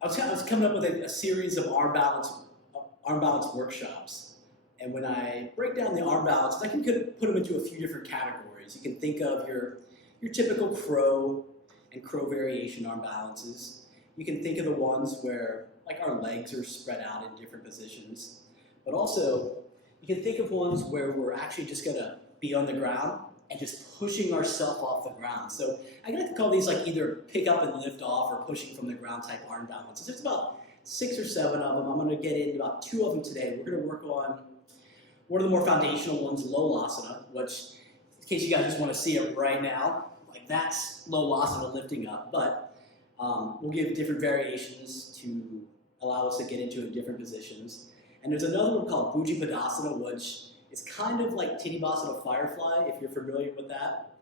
I was coming up with a series of arm balance workshops. And when I break down the arm balances, I can put them into a few different categories. You can think of your typical crow and crow variation arm balances. You can think of the ones where like our legs are spread out in different positions. But also, you can think of ones where we're actually just gonna be on the ground and just pushing ourselves off the ground. So I like to call these like either pick up and lift off or pushing from the ground type arm balances. There's about 6 or 7 of them. I'm gonna get into about 2 of them today. We're gonna work on one of the more foundational ones, Lolasana, which, in case you guys just want to see it right now, like that's Lolasana lifting up, but we'll give different variations to allow us to get into different positions. And there's another one called Bhujapidasana, which is kind of like Titibasana Firefly, if you're familiar with that.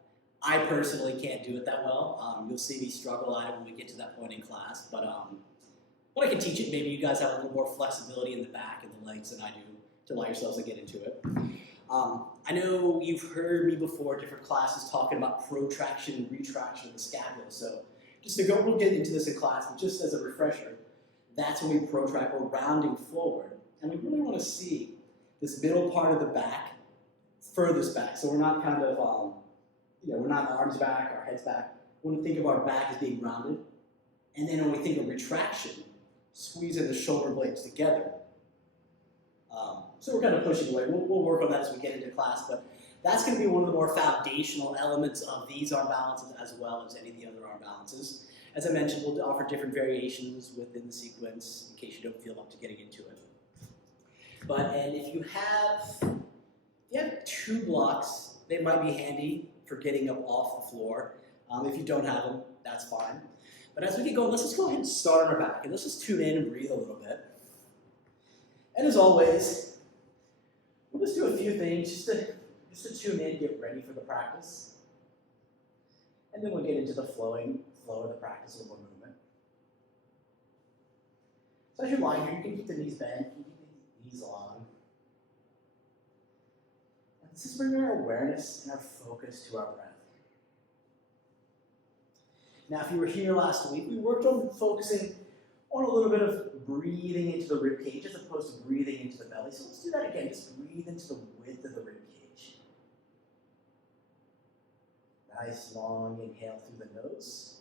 I personally can't do it that well. You'll see me struggle at it when we get to that point in class, but when I can teach it, maybe you guys have a little more flexibility in the back and the legs than I do to allow yourselves to get into it. I know you've heard me before, different classes talking about protraction and retraction of the scapula. So just to go, we'll get into this in class, but just as a refresher, that's when we protract, we're rounding forward. And we really want to see this middle part of the back furthest back. So we're not kind of, we're not arms back, our heads back. We want to think of our back as being rounded. And then when we think of retraction, squeezing the shoulder blades together. So we're kind of pushing away. We'll work on that as we get into class, but that's going to be one of the more foundational elements of these arm balances as well as any of the other arm balances. As I mentioned, we'll offer different variations within the sequence in case you don't feel up to getting into it. And if you have 2 blocks, they might be handy for getting up off the floor. If you don't have them, that's fine. But as we get going, let's just go ahead and start on our back, and let's just tune in and breathe a little bit. And as always, we'll just do a few things just to tune in, get ready for the practice. And then we'll get into the flow of the practice, a little more movement. So as you're lying here, you can keep the knees bent, you can keep the knees long. And let's just bring our awareness and our focus to our breath. Now, if you were here last week, we worked on focusing on a little bit of breathing into the rib cage as opposed to breathing into the belly. So let's do that again. Just breathe into the width of the rib cage. Nice long inhale through the nose.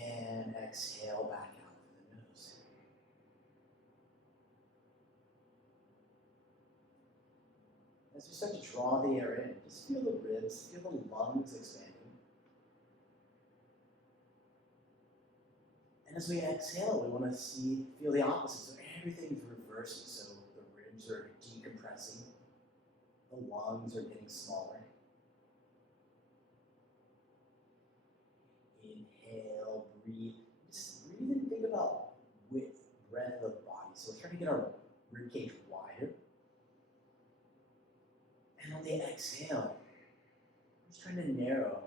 And exhale back out through the nose. As we start to draw the air in, just feel the ribs, feel the lungs expanding. And as we exhale, we want to feel the opposite. So everything's reversing. So the ribs are decompressing. The lungs are getting smaller. Inhale, breathe. Just breathe and think about width, breadth of the body. So we're trying to get our rib cage wider. And on the exhale, we're just trying to narrow.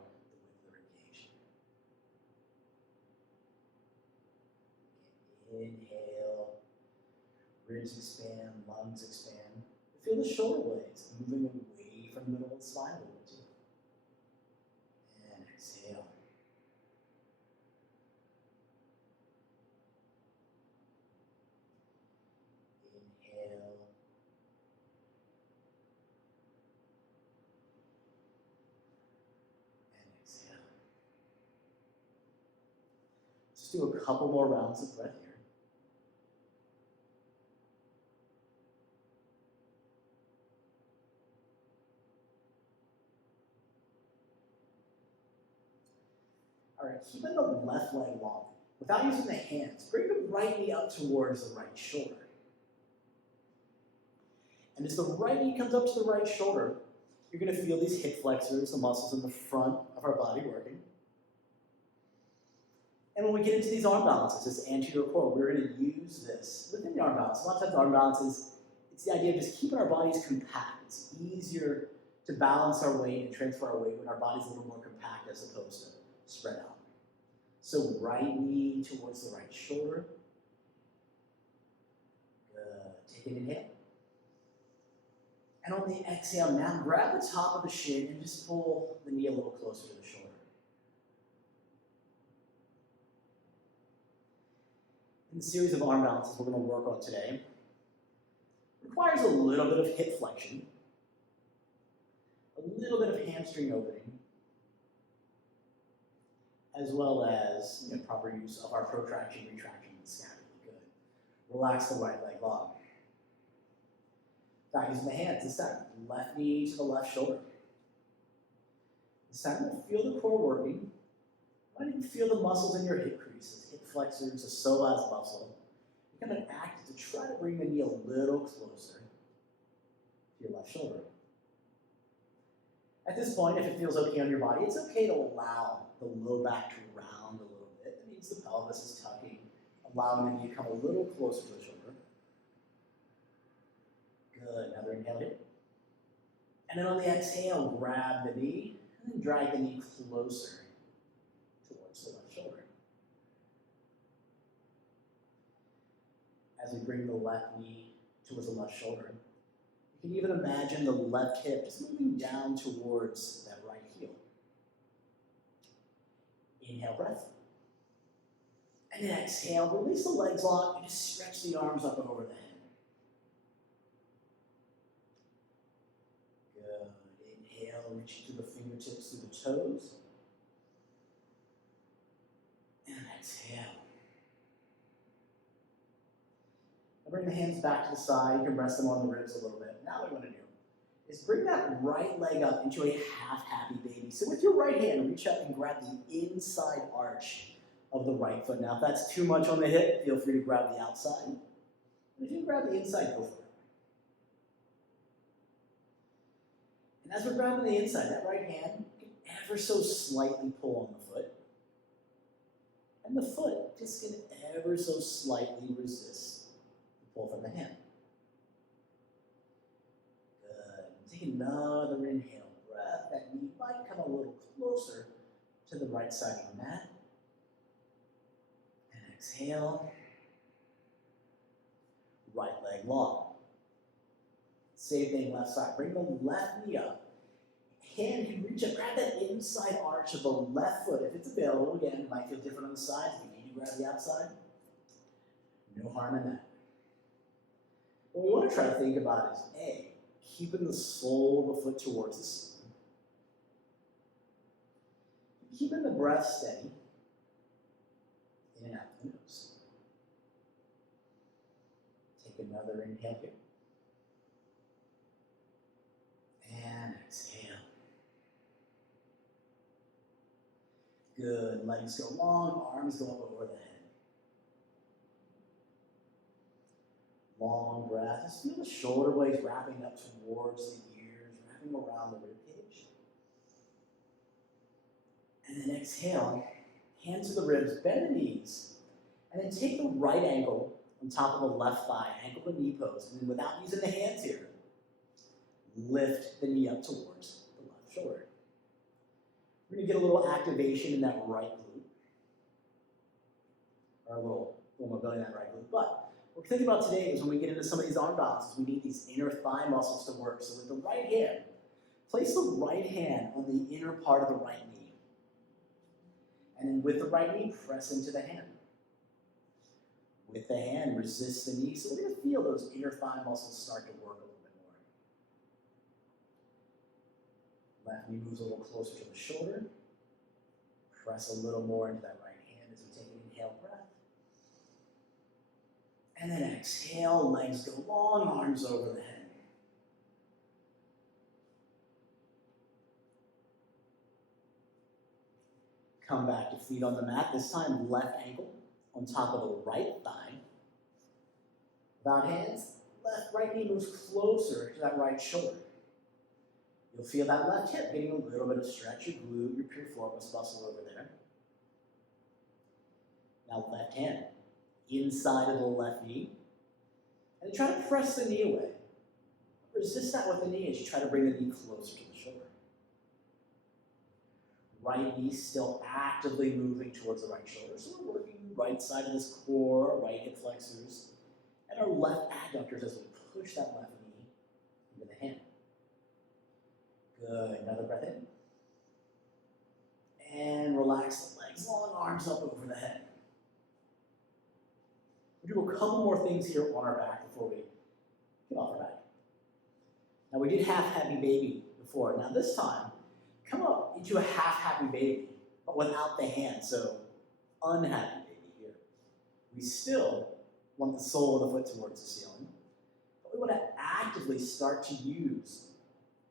Inhale, ribs expand, lungs expand. Feel the shoulder blades moving away from the middle of the spine a little bit too. And exhale. Inhale. And exhale. Just do a couple more rounds of breath here. All right, keeping the left leg long. Without using the hands, bring the right knee up towards the right shoulder. And as the right knee comes up to the right shoulder, you're going to feel these hip flexors, the muscles in the front of our body working. And when we get into these arm balances, this anterior core, we're going to use this within the arm balance. A lot of times arm balances, it's the idea of just keeping our bodies compact. It's easier to balance our weight and transfer our weight when our body's a little more compact as opposed to spread out. So right knee towards the right shoulder. Good. Take an inhale. And on the exhale, now grab the top of the shin and just pull the knee a little closer to the shoulder. And the series of arm balances we're going to work on today requires a little bit of hip flexion, a little bit of hamstring opening, as well as proper use of our protraction, retraction, and scapula. Good. Relax the right leg long. Back using the hands this time. Left knee to the left shoulder. This time we'll feel the core working. Might even feel the muscles in your hip creases, hip flexors, the psoas muscle. You're going to act to try to bring the knee a little closer to your left shoulder. At this point, if it feels okay on your body, it's okay to allow the low back to round a little bit. That means the pelvis is tucking, allowing the knee to come a little closer to the shoulder. Good. Another inhale here. And then on the exhale, grab the knee and then drag the knee closer towards the left shoulder. As we bring the left knee towards the left shoulder, you can even imagine the left hip just moving down towards that right heel. Inhale, breath. And then exhale, release the legs long and just stretch the arms up and over the head. Good. Inhale, reaching through the fingertips, through the toes. And exhale. Now bring the hands back to the side. You can rest them on the ribs a little bit. Now what we want to do is bring that right leg up into a half happy baby. So with your right hand, reach up and grab the inside arch of the right foot. Now if that's too much on the hip, feel free to grab the outside. And if you grab the inside, go for it. And as we're grabbing the inside, that right hand can ever so slightly pull on the foot. And the foot just can ever so slightly resist the pull from the hand. Good. Take another inhale, breath. That knee might come a little closer to the right side of the mat. And exhale. Right leg long. Same thing, left side. Bring the left knee up. Hand can reach up, grab that inside arch of the left foot. If it's available, again, it might feel different on the sides. If you need to grab the outside, no harm in that. What we want to try to think about is A, keeping the sole of the foot towards the ceiling. Keeping the breath steady. In and out the nose. Take another inhale here. And exhale. Good. Legs go long, arms go up over the head. Long breath. Just feel the shoulder blades wrapping up towards the ears, wrapping around the ribcage. And then exhale. Hands to the ribs, bend the knees, and then take the right ankle on top of the left thigh, ankle to knee pose. And then without using the hands here, lift the knee up towards the left shoulder. We're going to get a little activation in that right glute, or a little mobility in that right glute. But what we're thinking about today is when we get into some of these arm balances, we need these inner thigh muscles to work. So with the right hand, place the right hand on the inner part of the right knee. And then with the right knee, press into the hand. With the hand, resist the knee. So we're going to feel those inner thigh muscles start to work a little bit more. Left knee moves a little closer to the shoulder. Press a little more into that right hand as we take an inhale breath. And then exhale, legs go long, arms over the head. Come back to feet on the mat. This time, left ankle on top of the right thigh. Without hands, right knee moves closer to that right shoulder. You'll feel that left hip getting a little bit of stretch, your glute, your piriformis muscle over there. Now left hand, inside of the left knee. And try to press the knee away. Resist that with the knee as you try to bring the knee closer to the shoulder. Right knee still actively moving towards the right shoulder. So we're working right side of this core, right hip flexors, and our left adductors as we push that left knee into the hand. Good. Another breath in. And relax the legs, long arms up over the head. couple more things here on our back before we get off our back. Now we did half happy baby before. Now this time, come up into a half happy baby, but without the hand, so unhappy baby here. We still want the sole of the foot towards the ceiling, but we want to actively start to use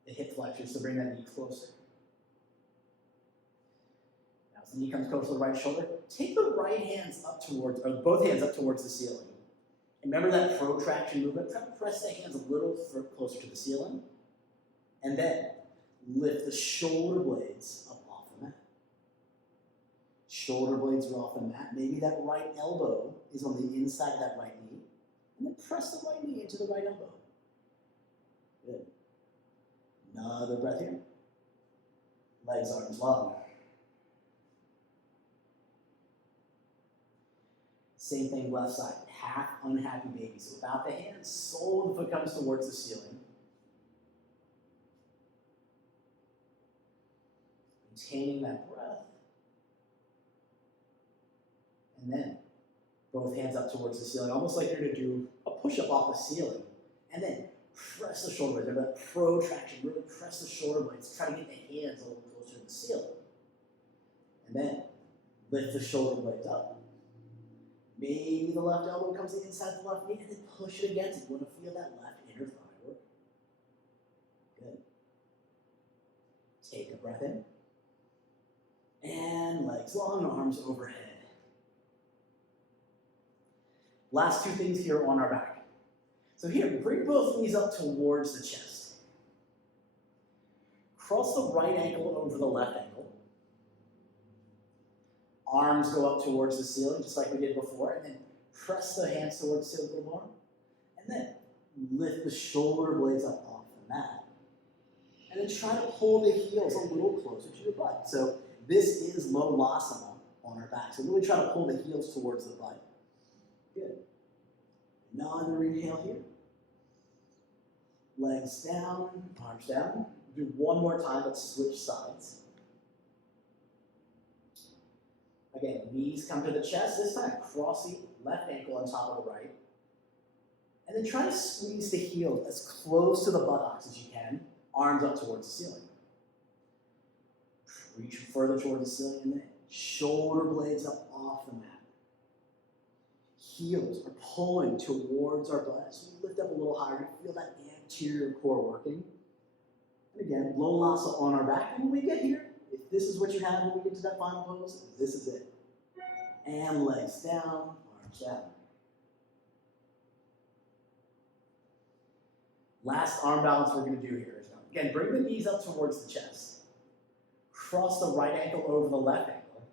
the hip flexors to bring that knee closer. Now as the knee comes close to the right shoulder, take the right hands up towards, or both hands up towards the ceiling. And remember that protraction movement? Try to press the hands a little closer to the ceiling, and then lift the shoulder blades up off the mat. Shoulder blades are off the mat. Maybe that right elbow is on the inside of that right knee. And then press the right knee into the right elbow. Good. Another breath here. Legs, arms long. Same thing left side. Half unhappy baby. So without the hands, sole of the foot comes towards the ceiling. Maintaining that breath. And then both hands up towards the ceiling, almost like you're going to do a push-up off the ceiling. And then press the shoulder blades. Remember that protraction. Really press the shoulder blades. Try to get the hands a little closer to the ceiling. And then lift the shoulder blades up. Maybe the left elbow comes inside the left knee, and then push it against it. You want to feel that left inner thigh work. Good. Take a breath in. And legs long, arms overhead. Last two things here on our back. So here, bring both knees up towards the chest. Cross the right ankle over the left ankle. Arms go up towards the ceiling, just like we did before, and then press the hands towards the ceiling a little more. And then lift the shoulder blades up off the mat. And then try to pull the heels a little closer to your butt. So this is Lolasana on our back. So really try to pull the heels towards the butt. Good. Another inhale here. Legs down, arms down. Do one more time, let's switch sides. Again, knees come to the chest. This time, cross the left ankle on top of the right. And then try to squeeze the heels as close to the buttocks as you can. Arms up towards the ceiling. Reach further towards the ceiling, and then shoulder blades up off the mat. Heels are pulling towards our butt. So we lift up a little higher. Feel that anterior core working. And again, Lolasana on our back. And when we get here, if this is what you have when we get to that final pose, this is it. And legs down, arms down. Last arm balance we're going to do here is, again, bring the knees up towards the chest. Cross the right ankle over the left ankle.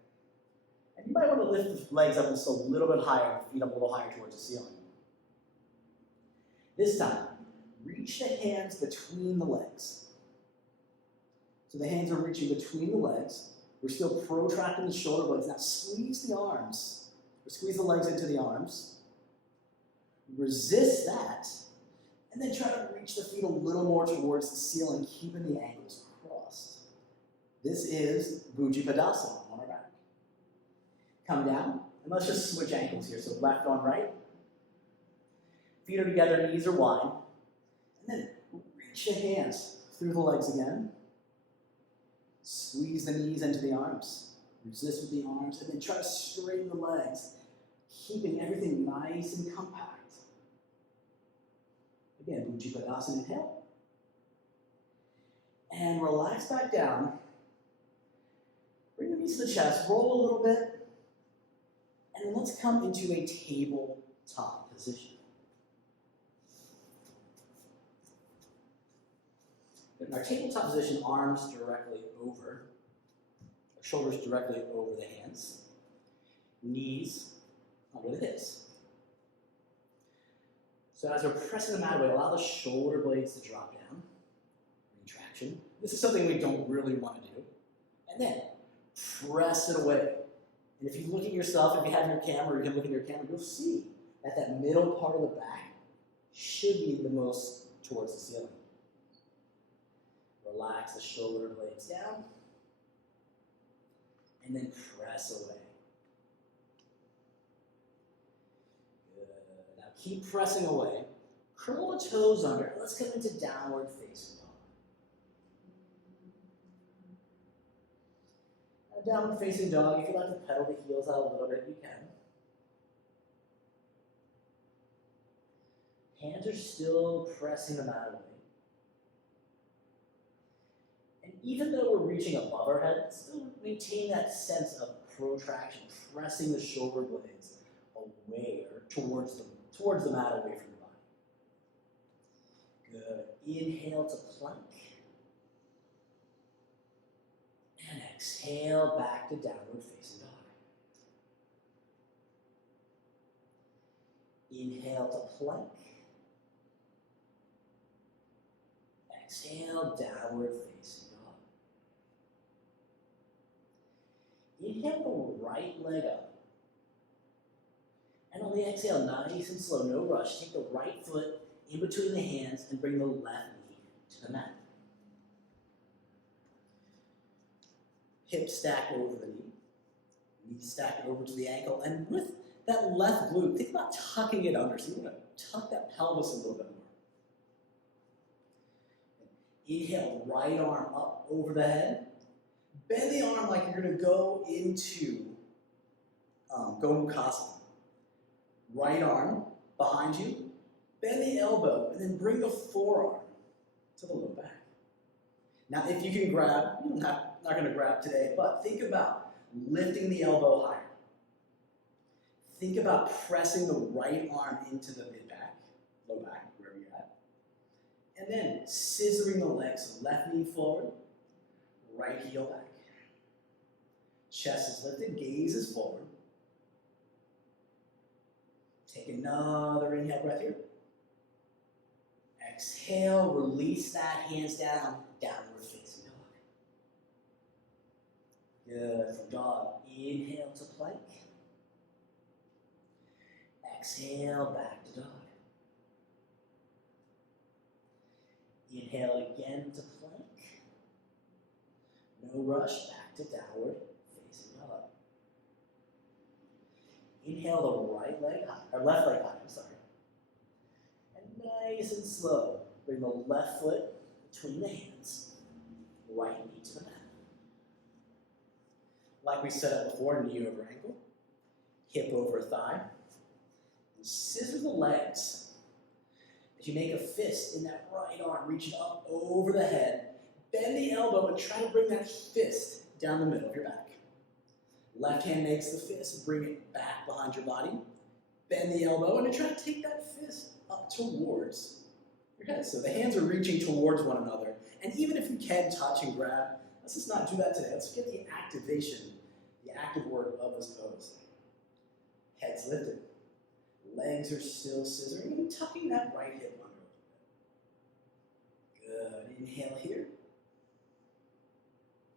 And you might want to lift the legs up just a little bit higher, feet up a little higher towards the ceiling. This time, reach the hands between the legs. So the hands are reaching between the legs. We're still protracting the shoulder blades. Now squeeze the arms, or squeeze the legs into the arms. Resist that. And then try to reach the feet a little more towards the ceiling, keeping the ankles crossed. This is Bhujapidasana on our back. Come down, and let's just switch ankles here. So left on right. Feet are together, knees are wide. And then reach the hands through the legs again. Squeeze the knees into the arms. Resist with the arms, and then try to straighten the legs, keeping everything nice and compact. Again, Bhujapidasana, inhale. And relax back down. Bring the knees to the chest, roll a little bit, and then let's come into a tabletop position. In our tabletop position, arms directly over, shoulders directly over the hands, knees under the hips. So as we're pressing the mat away, allow the shoulder blades to drop down, retraction. This is something we don't really want to do. And then press it away. And if you look at yourself, if you have your camera, you can look at your camera, you'll see that that middle part of the back should be the most towards the ceiling. Relax the shoulder blades down, and then press away. Good. Keep pressing away. Curl the toes under. Let's come into downward facing dog. Now, downward facing dog, if you like to pedal the heels out a little bit, you can. Hands are still pressing the mat away. And even though we're reaching above our head, still maintain that sense of protraction, pressing the shoulder blades away or towards the mat, away from your body. Good. Inhale to plank. And exhale back to downward facing dog. Inhale to plank. Exhale, downward facing dog. Inhale the right leg up. And on the exhale, nice and slow, no rush, take the right foot in between the hands and bring the left knee to the mat. Hips stack over the knee. Knees stack over to the ankle. And with that left glute, think about tucking it under. So you want to tuck that pelvis a little bit more. Inhale, right arm up over the head. Bend the arm like you're going to go into Gomukhasana. Right arm behind you. Bend the elbow, and then bring the forearm to the low back. Now, if you can grab, you're not going to grab today, but think about lifting the elbow higher. Think about pressing the right arm into the mid-back, low back, wherever you're at. And then scissoring the legs, so left knee forward, right heel back. Chest is lifted, gaze is forward. Take another inhale breath here. Exhale, release that, hands down, downward facing dog. Good, from dog, inhale to plank. Exhale, back to dog. Inhale again to plank. No rush, back to downward facing dog. Inhale the right leg high, or left leg high, I'm sorry. And nice and slow, bring the left foot between the hands, right knee to the mat. Like we set up before, knee over ankle, hip over thigh, and scissor the legs. As you make a fist in that right arm, reach it up over the head, bend the elbow and try to bring that fist down the middle of your back. Left hand makes the fist, bring it back behind your body, bend the elbow, and then try to take that fist up towards your head. So the hands are reaching towards one another. And even if you can touch and grab, let's just not do that today. Let's get the activation, the active work of this pose. Head's lifted. Legs are still scissoring and tucking that right hip under. Good. Inhale here.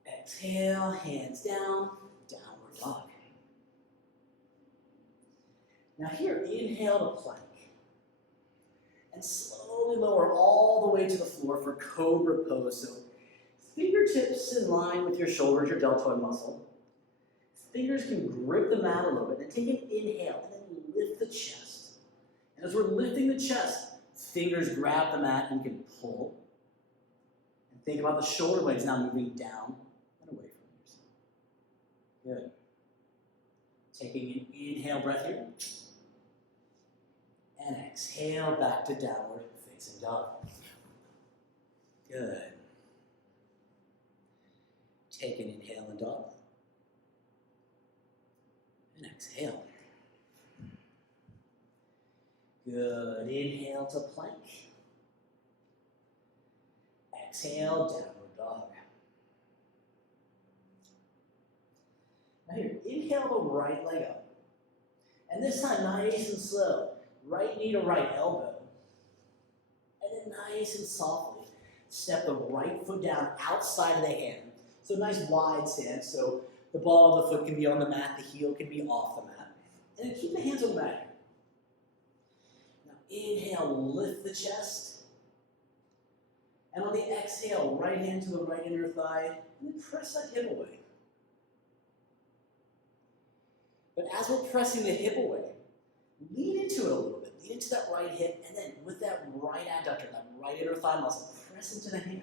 Exhale, hands down, downward dog. Now here, inhale to plank. And slowly lower all the way to the floor for cobra pose. So fingertips in line with your shoulders, your deltoid muscle. Fingers can grip the mat a little bit. Then take an inhale and then lift the chest. And as we're lifting the chest, fingers grab the mat and you can pull. And think about the shoulder blades now moving down and away from yourself. Good. Taking an inhale breath here. And exhale back to downward facing dog. Good. Take an inhale in dog. And exhale. Good. Inhale to plank. Exhale, downward dog. Now here, inhale the right leg up. And this time, nice and slow. Right knee to right elbow. And then nice and softly, step the right foot down outside of the hand. So nice wide stance, so the ball of the foot can be on the mat, the heel can be off the mat. And then keep the hands on the mat. Now inhale, lift the chest. And on the exhale, right hand to the right inner thigh, and then press that hip away. But as we're pressing the hip away, lean into it a little bit. lean into that right hip, and then with that right adductor, that right inner thigh muscle, press into the hand.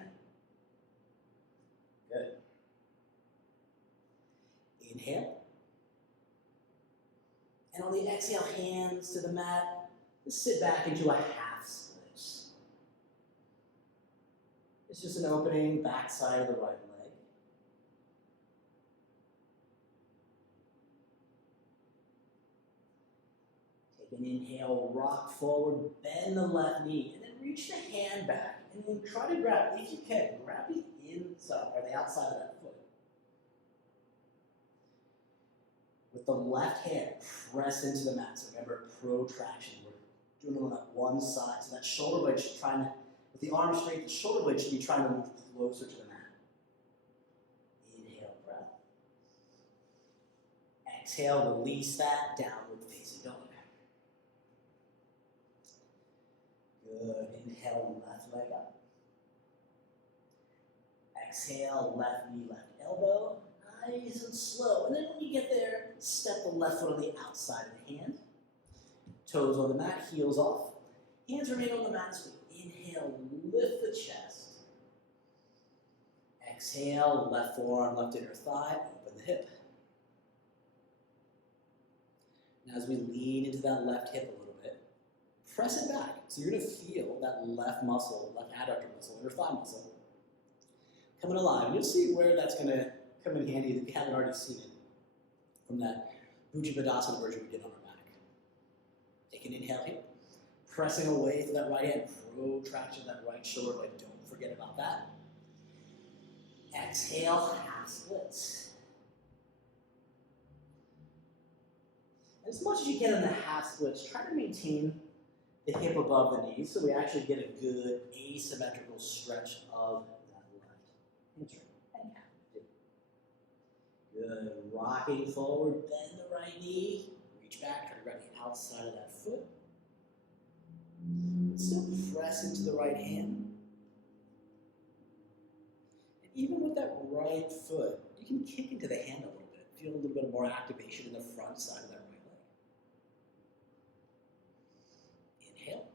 Good. Inhale. And on the exhale, hands to the mat. Just sit back into a half split. It's just an opening back side of the right leg. Take an inhale, rock forward, bend the left knee, and then reach the hand back. And then try to grab, if you can, grab the inside or the outside of that foot. With the left hand, press into the mat. So remember, protraction. We're doing it on that one side. So that shoulder blade should try to, with the arm straight, the shoulder blade should be trying to move closer to the mat. Inhale, breath. Exhale, release that, downward facing dog. Good. Inhale, left leg up. Exhale, left knee, left elbow. Nice and slow. And then when you get there, step the left foot on the outside of the hand. Toes on the mat, heels off. Hands remain on the mat as we inhale, lift the chest. Exhale, left forearm, left inner thigh, open the hip. Now as we lean into that left hip a little bit, press it back. So you're going to feel that left muscle, left adductor muscle, inner thigh muscle, coming alive. And you'll see where that's going to come in handy if you haven't already seen it from that Bhujapidasana version we did on our back. Take an inhale here, pressing away through that right hand, protraction of that right shoulder blade. Don't forget about that. Exhale, half splits. As much as you can in the half splits, try to maintain the hip above the knee so we actually get a good asymmetrical stretch of that left hamstring and calf. Good. Rocking forward, bend the right knee, reach back, try to grab the outside of that foot. Still press into the right hand. And even with that right foot, you can kick into the hand a little bit. Feel a little bit more activation in the front side of that right leg. Inhale.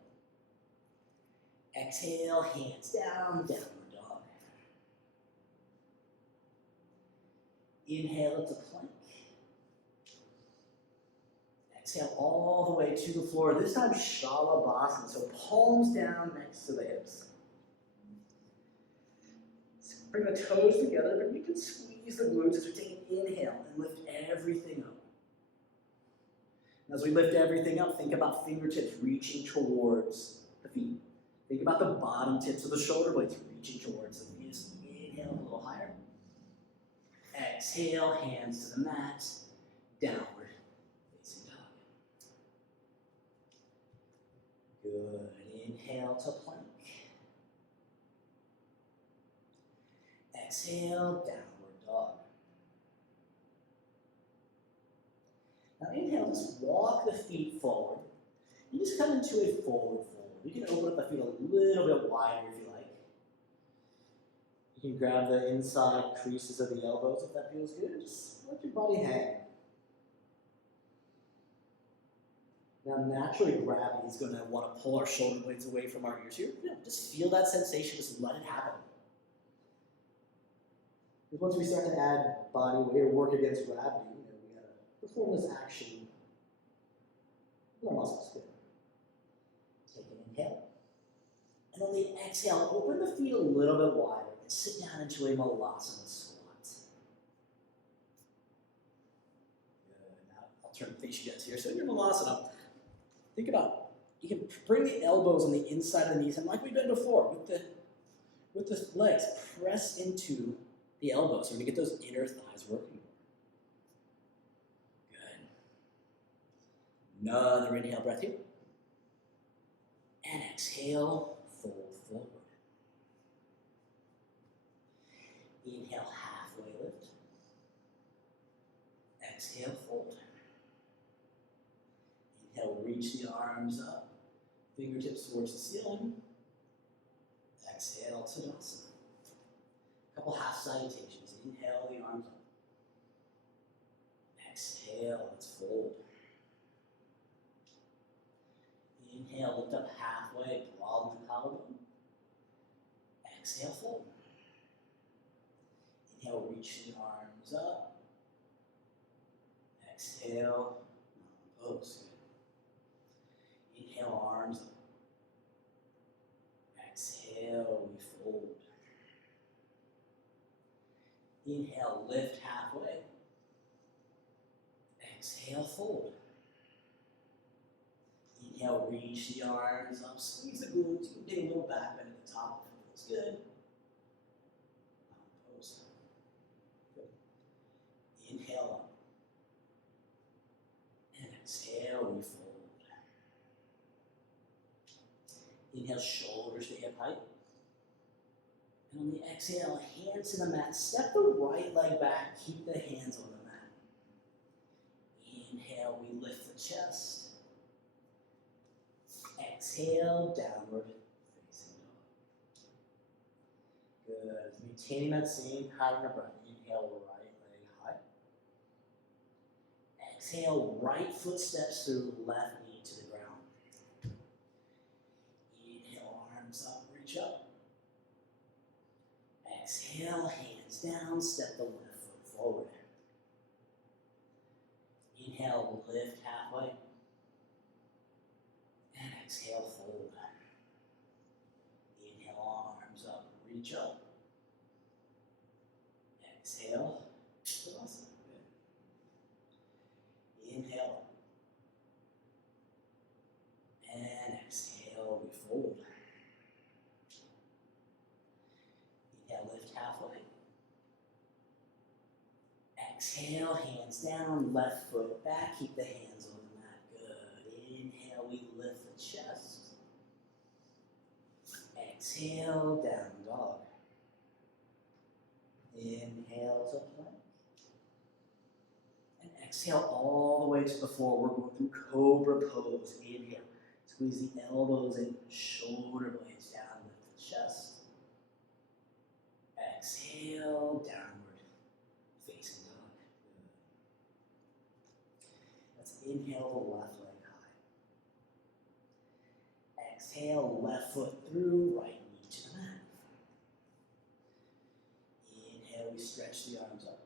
Exhale, hands down, downward dog. Inhale to plank. Exhale all the way to the floor. This time Lolasana, so palms down next to the hips. Bring the toes together, but you can squeeze the glutes as we take an inhale and lift everything up. And as we lift everything up, think about fingertips reaching towards the feet. Think about the bottom tips of the shoulder blades reaching towards the feet. Just inhale a little higher. Exhale, hands to the mat, downward facing dog. Good. Inhale to plank. Exhale, downward dog. Now inhale, just walk the feet forward. You just come into a forward fold. You can open up the feet a little bit wider if you like. You can grab the inside creases of the elbows if that feels good. Just let your body hang. Now naturally gravity is going to want to pull our shoulder blades away from our ears here. Just feel that sensation, just let it happen. Because once we start to add body weight or work against gravity, we got to perform this action with our muscles. Good. Take an inhale. And on the exhale, open the feet a little bit wider and sit down into a Lolasana squat. Good. Now I'll turn and face you guys here. So in your Lolasana, think about, you can bring the elbows on the inside of the knees, and like we've done before, with the legs, press into the elbows. So we're going to get those inner thighs working. Good. Another inhale breath here. And exhale, fold forward. Inhale, halfway lift. Exhale, fold. Inhale, reach the arms up. Fingertips towards the ceiling. Exhale, Tadasana. Couple half salutations. Inhale, the arms up. Exhale, let's fold. exhale, fold. Inhale, reach the arms up. Exhale, pose. Inhale, arms up. Exhale, we fold. Inhale, lift halfway. Exhale, fold. Inhale, reach the arms up, squeeze the glutes. You can take a little back bend at the top if it feels good. Pose. Good. Inhale up. And exhale, we fold. Inhale, shoulders to hip height. And on the exhale, hands to the mat. Step the right leg back. Keep the hands on the mat. Inhale, we lift the chest. Exhale, downward facing dog. Good. Maintaining that same pattern of breath. Inhale, right leg high. Exhale, right foot steps through, left knee to the ground. Inhale, arms up, reach up. Exhale, hands down, step the left foot forward. Inhale, lift halfway. And exhale, fold. Inhale, arms up, reach up. Exhale, Lolasana. Good. Inhale. And exhale, we fold. Inhale, lift halfway. Exhale, hands down, left foot back, keep the hands on the mat. Good. Inhale, we lift the chest. Exhale, down dog. Inhale to plank. And exhale all the way to the floor. We're going through cobra pose. Inhale. Squeeze the elbows in, shoulder blades down, lift the chest. Exhale, downward facing dog. Good. Let's inhale the left leg high. Exhale, left foot through, right knee to the mat. Inhale, we stretch the arms up.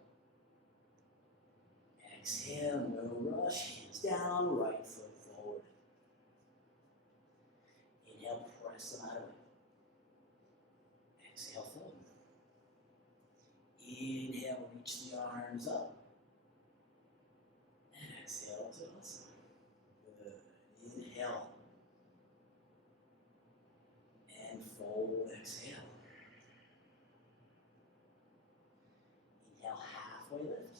Exhale, no rush, hands down, right foot forward. Inhale, press the mat away. Exhale, fold. Inhale, reach the arms up. And exhale to us. Good. Inhale. And fold, exhale. Inhale, halfway lift.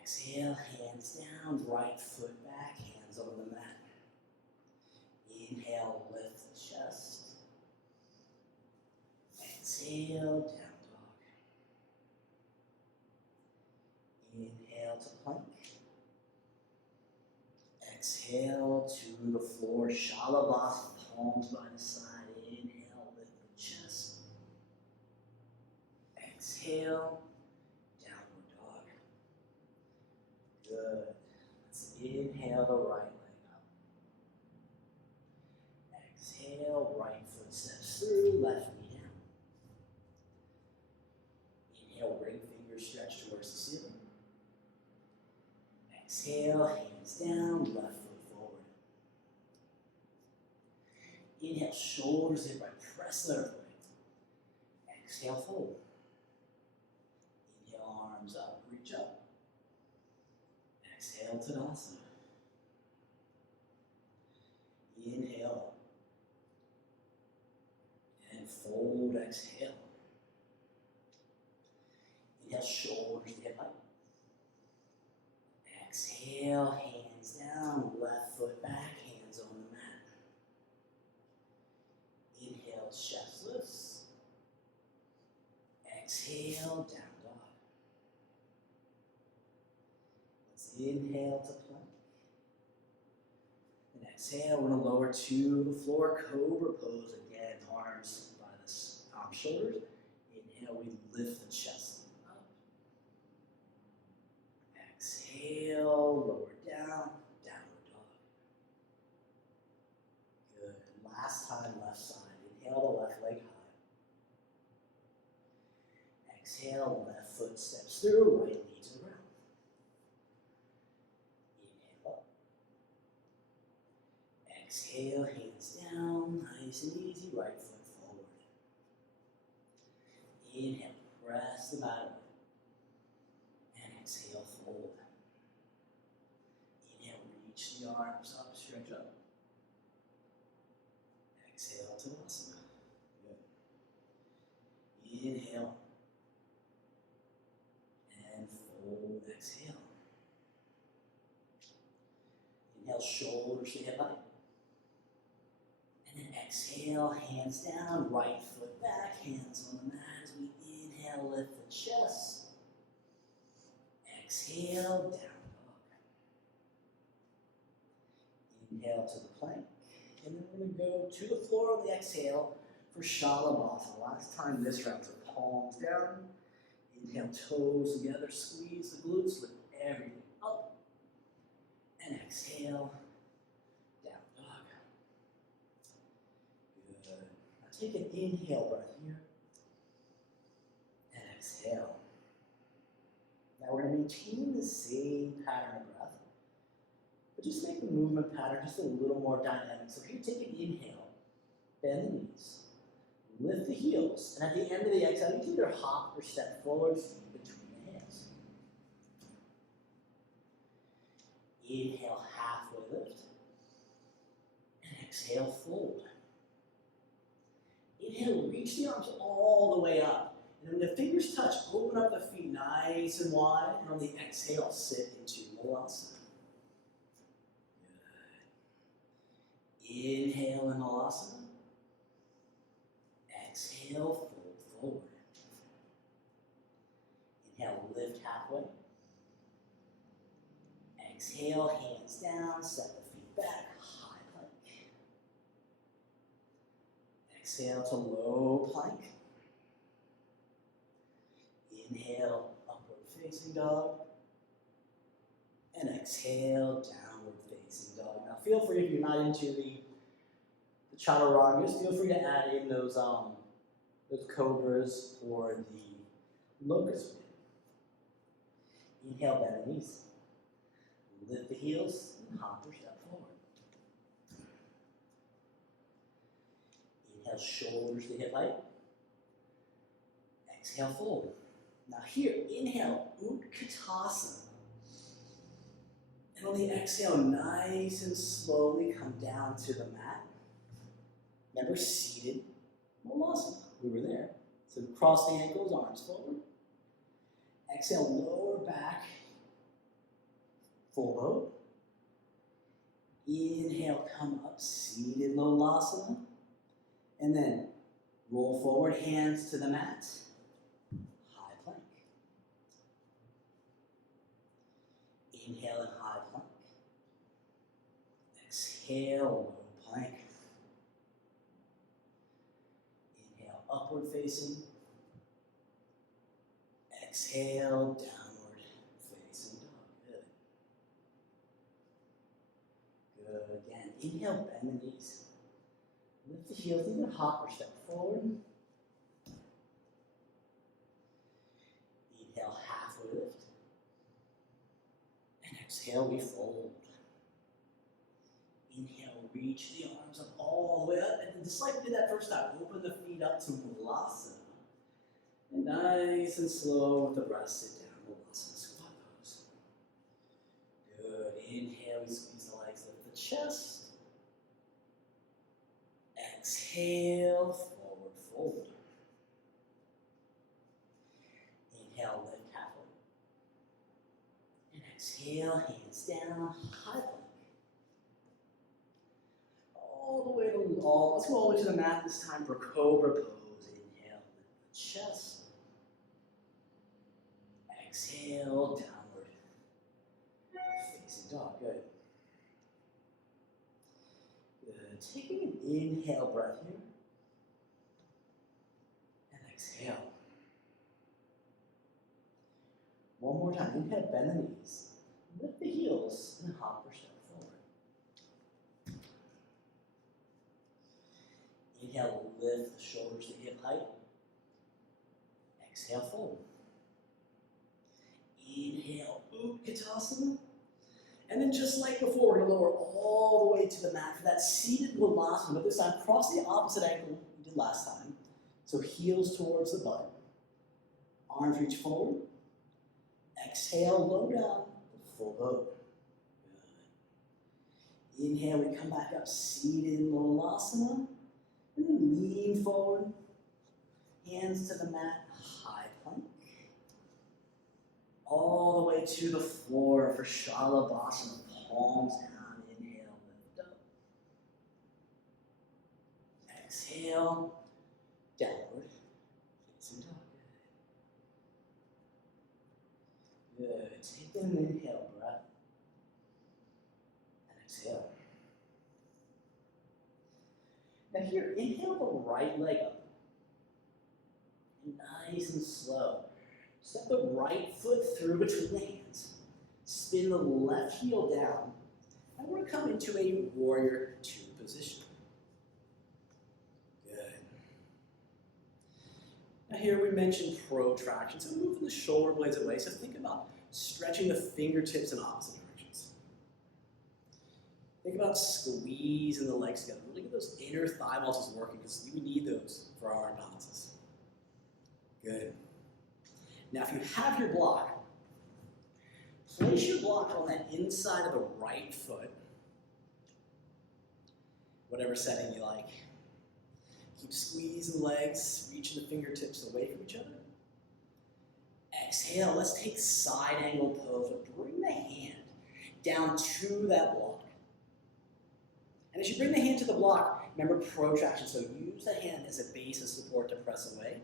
Exhale, hands down, right foot back, hands on the mat. Inhale, lift the chest. Exhale, down dog. Inhale to plank. Exhale to the floor, Shalabhasana, palms by the side. Inhale, lift the chest. Exhale, downward dog. Good. Let's inhale the right leg up. Exhale, right foot steps through, left knee down. Inhale, ring finger stretch towards the ceiling. Exhale, hands down, left foot forward. Inhale, shoulders in right, press the earth away. Exhale, fold. Inhale, arms up, reach up. Exhale, Tadasana. Inhale. And fold, exhale. Inhale, shoulders to hip height. Exhale, hands down, left foot back, hands on the mat. Inhale, chest lifts. Exhale, down dog. Let's inhale to plank. And exhale, we're going to lower to the floor, cobra pose again, arms by the shoulders. Inhale, we lift the chest up. Exhale, lower down, downward dog. Good. Last time, left side. Inhale the left leg through, right knee to the ground. Inhale up. Exhale, hands down, nice and easy, right foot forward. Inhale, press the mat away. And exhale, fold. Inhale, reach the arms up, stretch up. Exhale to Lolasana. Good. Inhale. And fold, exhale. Inhale, shoulders to hip height. And then exhale, hands down, right foot back, hands on the mat as we inhale, lift the chest. Exhale, down dog. Inhale to the plank. And then we're going to go to the floor on the exhale for Lolasana. Last time this round, so palms down. Inhale, toes together, squeeze the glutes, lift everything up. And exhale, down dog. Good. Now take an inhale breath here. And exhale. Now we're going to maintain the same pattern of breath, but just make the movement pattern just a little more dynamic. So here, take an inhale, bend the knees, lift the heels, and at the end of the exhale, you can either hop or step forward between the hands. Inhale, halfway lift, and exhale, fold. Inhale, reach the arms all the way up. And when the fingers touch, open up the feet nice and wide, and on the exhale, sit into Lolasana. Good. Inhale in Lolasana. Exhale, fold forward. Inhale, lift halfway. Exhale, hands down, step the feet back, high plank. Exhale to low plank. Inhale, upward facing dog. And exhale, downward facing dog. Now feel free, if you're not into the chaturangas, feel free to add in those cobras or the locust wind. Inhale, bend the knees. Lift the heels and hop or step forward. Inhale, shoulders to hip height. Exhale, fold. Now here, inhale, Utkatasana. And on the exhale, nice and slowly come down to the mat. Remember, seated Lolasana. We were there. So cross the ankles, arms forward. Exhale, lower back, full boat. Inhale, come up, seated Lolasana. And then roll forward, hands to the mat. High plank. Inhale in high plank. Exhale, low plank. Inhale, upward facing. Exhale, downward facing dog. Good. Good. Again, inhale, bend the knees. Lift the heels, either hop or step forward. Inhale, halfway lift. And exhale, we fold. Inhale, reach the arms up all the way up. And then just like we did that first time, open the feet up to Lolasana. And nice and slow with the breath, sit down, Lolasana, squat pose. Good. Inhale, we squeeze the legs, lift the chest. Exhale, forward fold. Inhale, lift halfway. And exhale, hands down, high plank. All the way to let's go all the way to the mat this time for cobra pose. Inhale, lift the chest. Exhale, downward facing dog. Good. Good. Taking an inhale breath here. And exhale. One more time. Inhale, bend the knees. Lift the heels and hop or step forward. Inhale, lift the shoulders to hip height. Exhale, fold. Utkatasana. And then just like before, we're going to lower all the way to the mat for that seated Lolasana, but this time cross the opposite ankle we did last time. So heels towards the butt. Arms reach forward. Exhale, low down, full boat. Good. Inhale, we come back up, seated in Lolasana. And then lean forward. Hands to the mat, high plank. All the way to the floor for Shalabhasana. Palms down, inhale, lift up. Exhale, downward. Facing dog. Good. Take an inhale breath. And exhale. Now here, inhale the right leg up. Nice and slow. Step the right foot through between the hands. Spin the left heel down. And we're going to come into a warrior two position. Good. Now here we mentioned protraction. So moving the shoulder blades away. So think about stretching the fingertips in opposite directions. Think about squeezing the legs together. Really get those inner thigh muscles working because we need those for our imbalances. Good. Now if you have your block, place your block on that inside of the right foot, whatever setting you like. Keep squeezing the legs, reaching the fingertips away from each other. Exhale, let's take side angle pose, but bring the hand down to that block. And as you bring the hand to the block, remember protraction, so use the hand as a base of support to press away.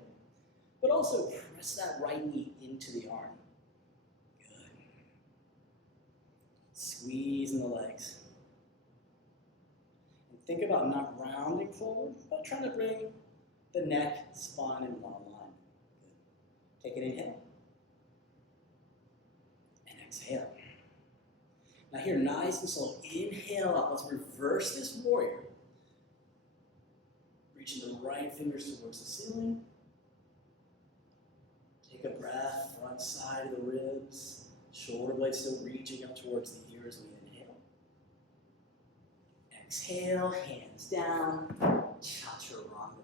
But also press that right knee into the arm. Good. Squeezing the legs. And think about not rounding forward, but trying to bring the neck, spine in one line. Good. Take an inhale. And exhale. Now here, nice and slow. Inhale up. Let's reverse this warrior. Reaching the right fingers towards the ceiling. Take a breath, front side of the ribs, shoulder blades still reaching up towards the ears when we inhale. Exhale, hands down, chaturanga.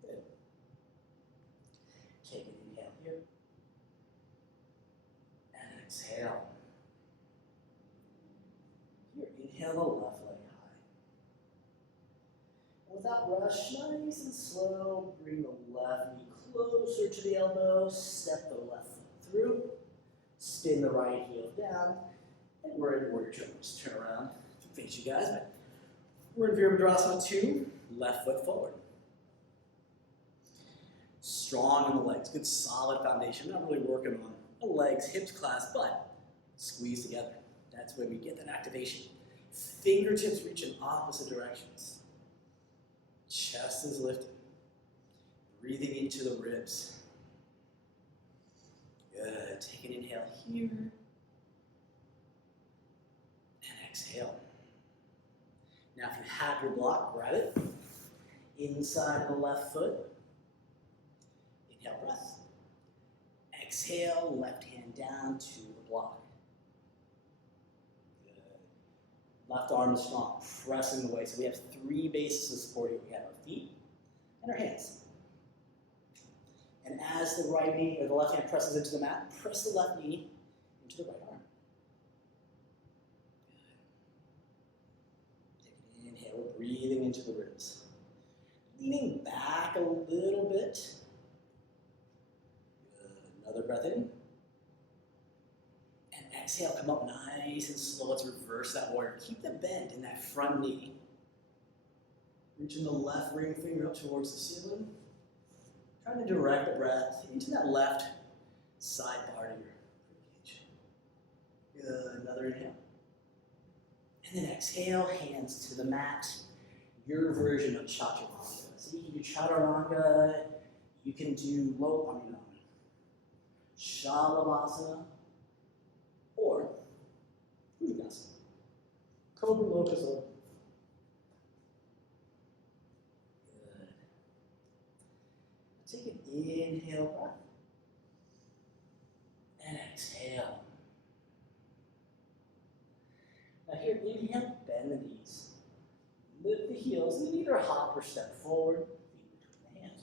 Good. Take an inhale here. And exhale. Inhale the left leg high. Without rush, nice and slow, bring the left knee closer to the elbow, step the left foot through, spin the right heel down, and we're in warrior two. Just turn around, face you guys, but we're in Virabhadrasana 2, left foot forward. Strong in the legs, good solid foundation, not really working on the legs, hips clasp, but squeeze together. That's where we get that activation. Fingertips reach in opposite directions. Chest is lifted. Breathing into the ribs. Good. Take an inhale here. And exhale. Now if you have your block, grab it. Inside the left foot. Inhale, breath. Exhale, left hand down to the block. Left arm is strong, pressing the way. So we have three bases of support here. We have our feet and our hands. And as the right knee or the left hand presses into the mat, press the left knee into the right arm. Good. Take an inhale, we're breathing into the ribs. Leaning back a little bit. Good. Another breath in. Exhale, come up nice and slow. Let's reverse that warrior. Keep the bend in that front knee. Reaching the left ring finger up towards the ceiling. Trying to direct the breath into that left side part of your ribcage. Good. Another inhale. And then exhale, hands to the mat. Your version of chaturanga. So you can do chaturanga. You can do Shalabhasana. Or Bhujapidasana. over locust hold. Good. Take an inhale breath. And exhale. Now here, inhale, bend the knees. Lift the heels, and then either hop or step forward, feet between the hands.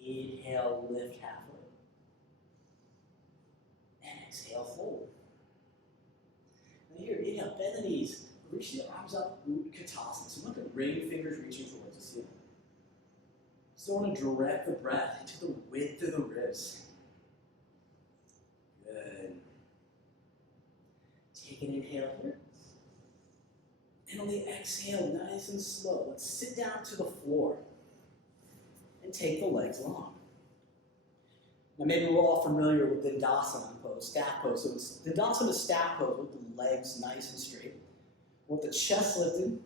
Inhale, lift halfway. And exhale, fold. Now here, inhale, bend the knees. Reach the arms up, Utkatasana. So look at ring fingers reaching towards the ceiling. So I want to direct the breath into the width of the ribs. Good. Take an inhale here. And on the exhale, nice and slow, let's sit down to the floor and take the legs long. Now maybe we're all familiar with Dandasana pose, staff pose. So it's Dandasana staff pose with the legs nice and straight, with the chest lifted,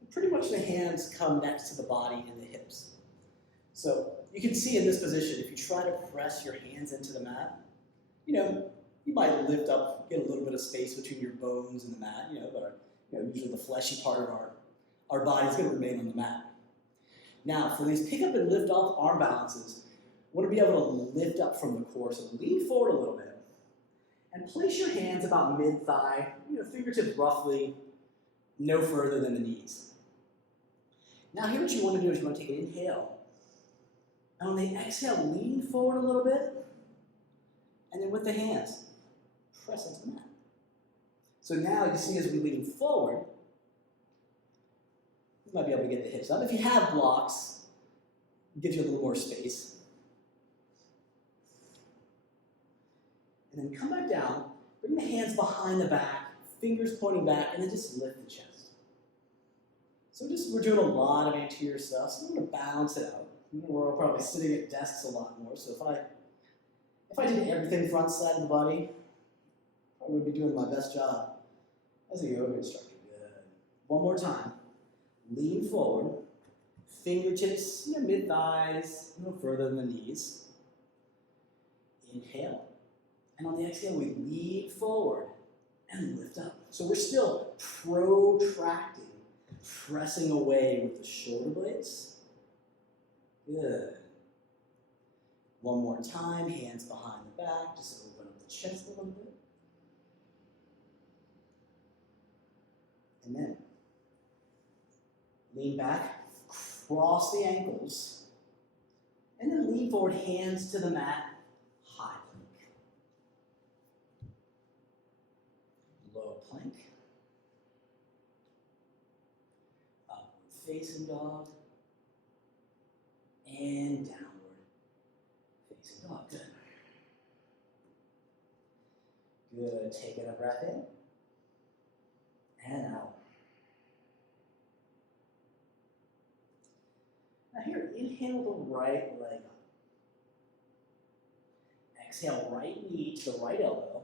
and pretty much the hands come next to the body and the hips. So you can see in this position, if you try to press your hands into the mat, you might lift up, get a little bit of space between your bones and the mat, but usually the fleshy part of our body is going to remain on the mat. Now, for these pick up and lift off arm balances, I want to be able to lift up from the core. So lean forward a little bit and place your hands about mid-thigh, fingertips roughly no further than the knees. Now here what you want to do is you want to take an inhale. And on the exhale, lean forward a little bit. And then with the hands, press into the mat. So now you see as we lean forward, you might be able to get the hips up. If you have blocks, it gives you a little more space. And then come back down, bring the hands behind the back, fingers pointing back, and then just lift the chest. So we're doing a lot of anterior stuff, so we're going to balance it out. We're probably sitting at desks a lot more, so if I did everything front side of the body, I would be doing my best job as a yoga instructor. Good. One more time. Lean forward. Fingertips, mid-thighs, no further than the knees. Inhale. And on the exhale, we lean forward and lift up. So we're still protracting, pressing away with the shoulder blades. Good. One more time, hands behind the back, just open up the chest a little bit. And then lean back, cross the ankles, and then lean forward, hands to the mat, high plank. Low plank. Upward facing dog. And downward facing dog. Good. Good. Taking a breath in and out. Now here, inhale the right leg up. Exhale, right knee to the right elbow.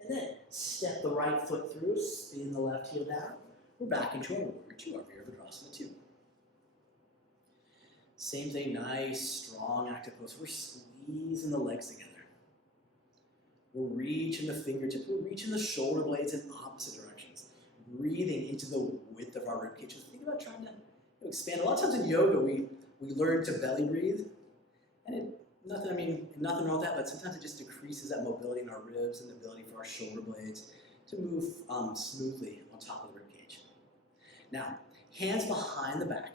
And then step the right foot through, spin the left heel down. We're back into our warrior two, our Virabhadrasana 2. Same thing, nice, strong, active pose. We're squeezing the legs together. We're reaching the fingertips. We're reaching the shoulder blades in opposite directions. Breathing into the width of our rib cage. Just think about trying to expand. A lot of times in yoga, we learn to belly breathe. And nothing wrong with that, but sometimes it just decreases that mobility in our ribs and the ability for our shoulder blades to move smoothly on top of the rib cage. Now, hands behind the back,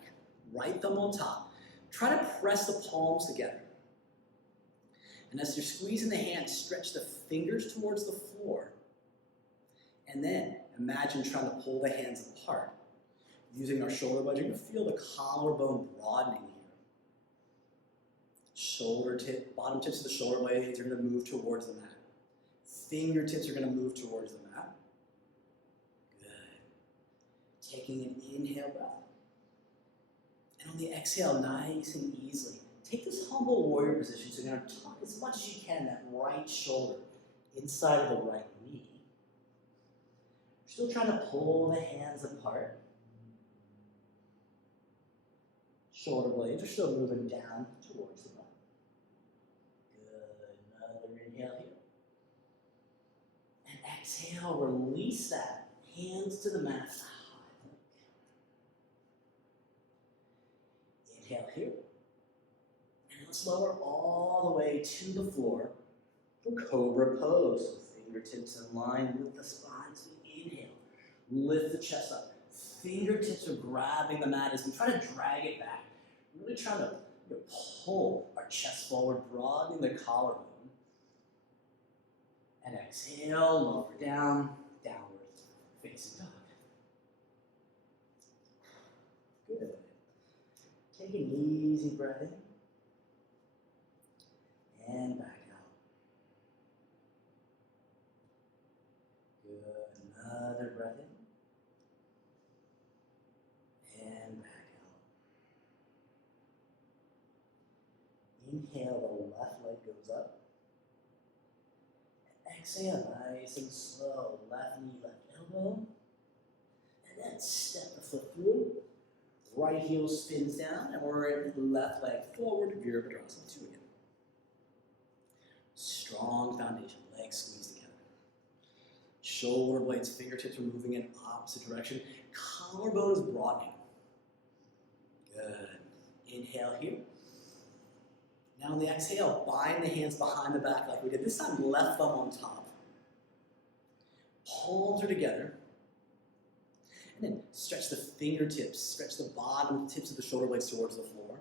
right thumb on top. Try to press the palms together. And as you're squeezing the hands, stretch the fingers towards the floor. And then imagine trying to pull the hands apart. Using our shoulder blades, you're going to feel the collarbone broadening here. Shoulder tip, bottom tips of the shoulder blades are going to move towards the mat. Fingertips are going to move towards the mat. Good. Taking an inhale breath. And on the exhale, nice and easily, take this humble warrior position. So you're going to tuck as much as you can that right shoulder inside of the right knee. Still trying to pull the hands apart. Shoulder blades are still moving down towards the bottom. Good. Another inhale here. exhale, release that. Hands to the mat. Inhale here. And let's lower all the way to the floor for Cobra Pose. So fingertips in line with the spine as we inhale. Lift the chest up. Fingertips are grabbing the mat as we try to drag it back. Really trying to pull our chest forward, broadening the collarbone. And exhale, lower down, downward facing dog. Good. Take an easy breath in. And back out. Good. Another breath in. And back out. Inhale, the left leg goes up. Exhale, nice and slow. Left knee, left elbow. And then step the foot through. Right heel spins down, and we're in the left leg forward, Virabhadrasana 2 again. Strong foundation, legs squeezed together. Shoulder blades, fingertips are moving in opposite direction. Collarbone is broadening. Good. Inhale here. Now on the exhale, bind the hands behind the back like we did. This time, left thumb on top. Palms are together. And then stretch the fingertips, stretch the bottom tips of the shoulder blades towards the floor.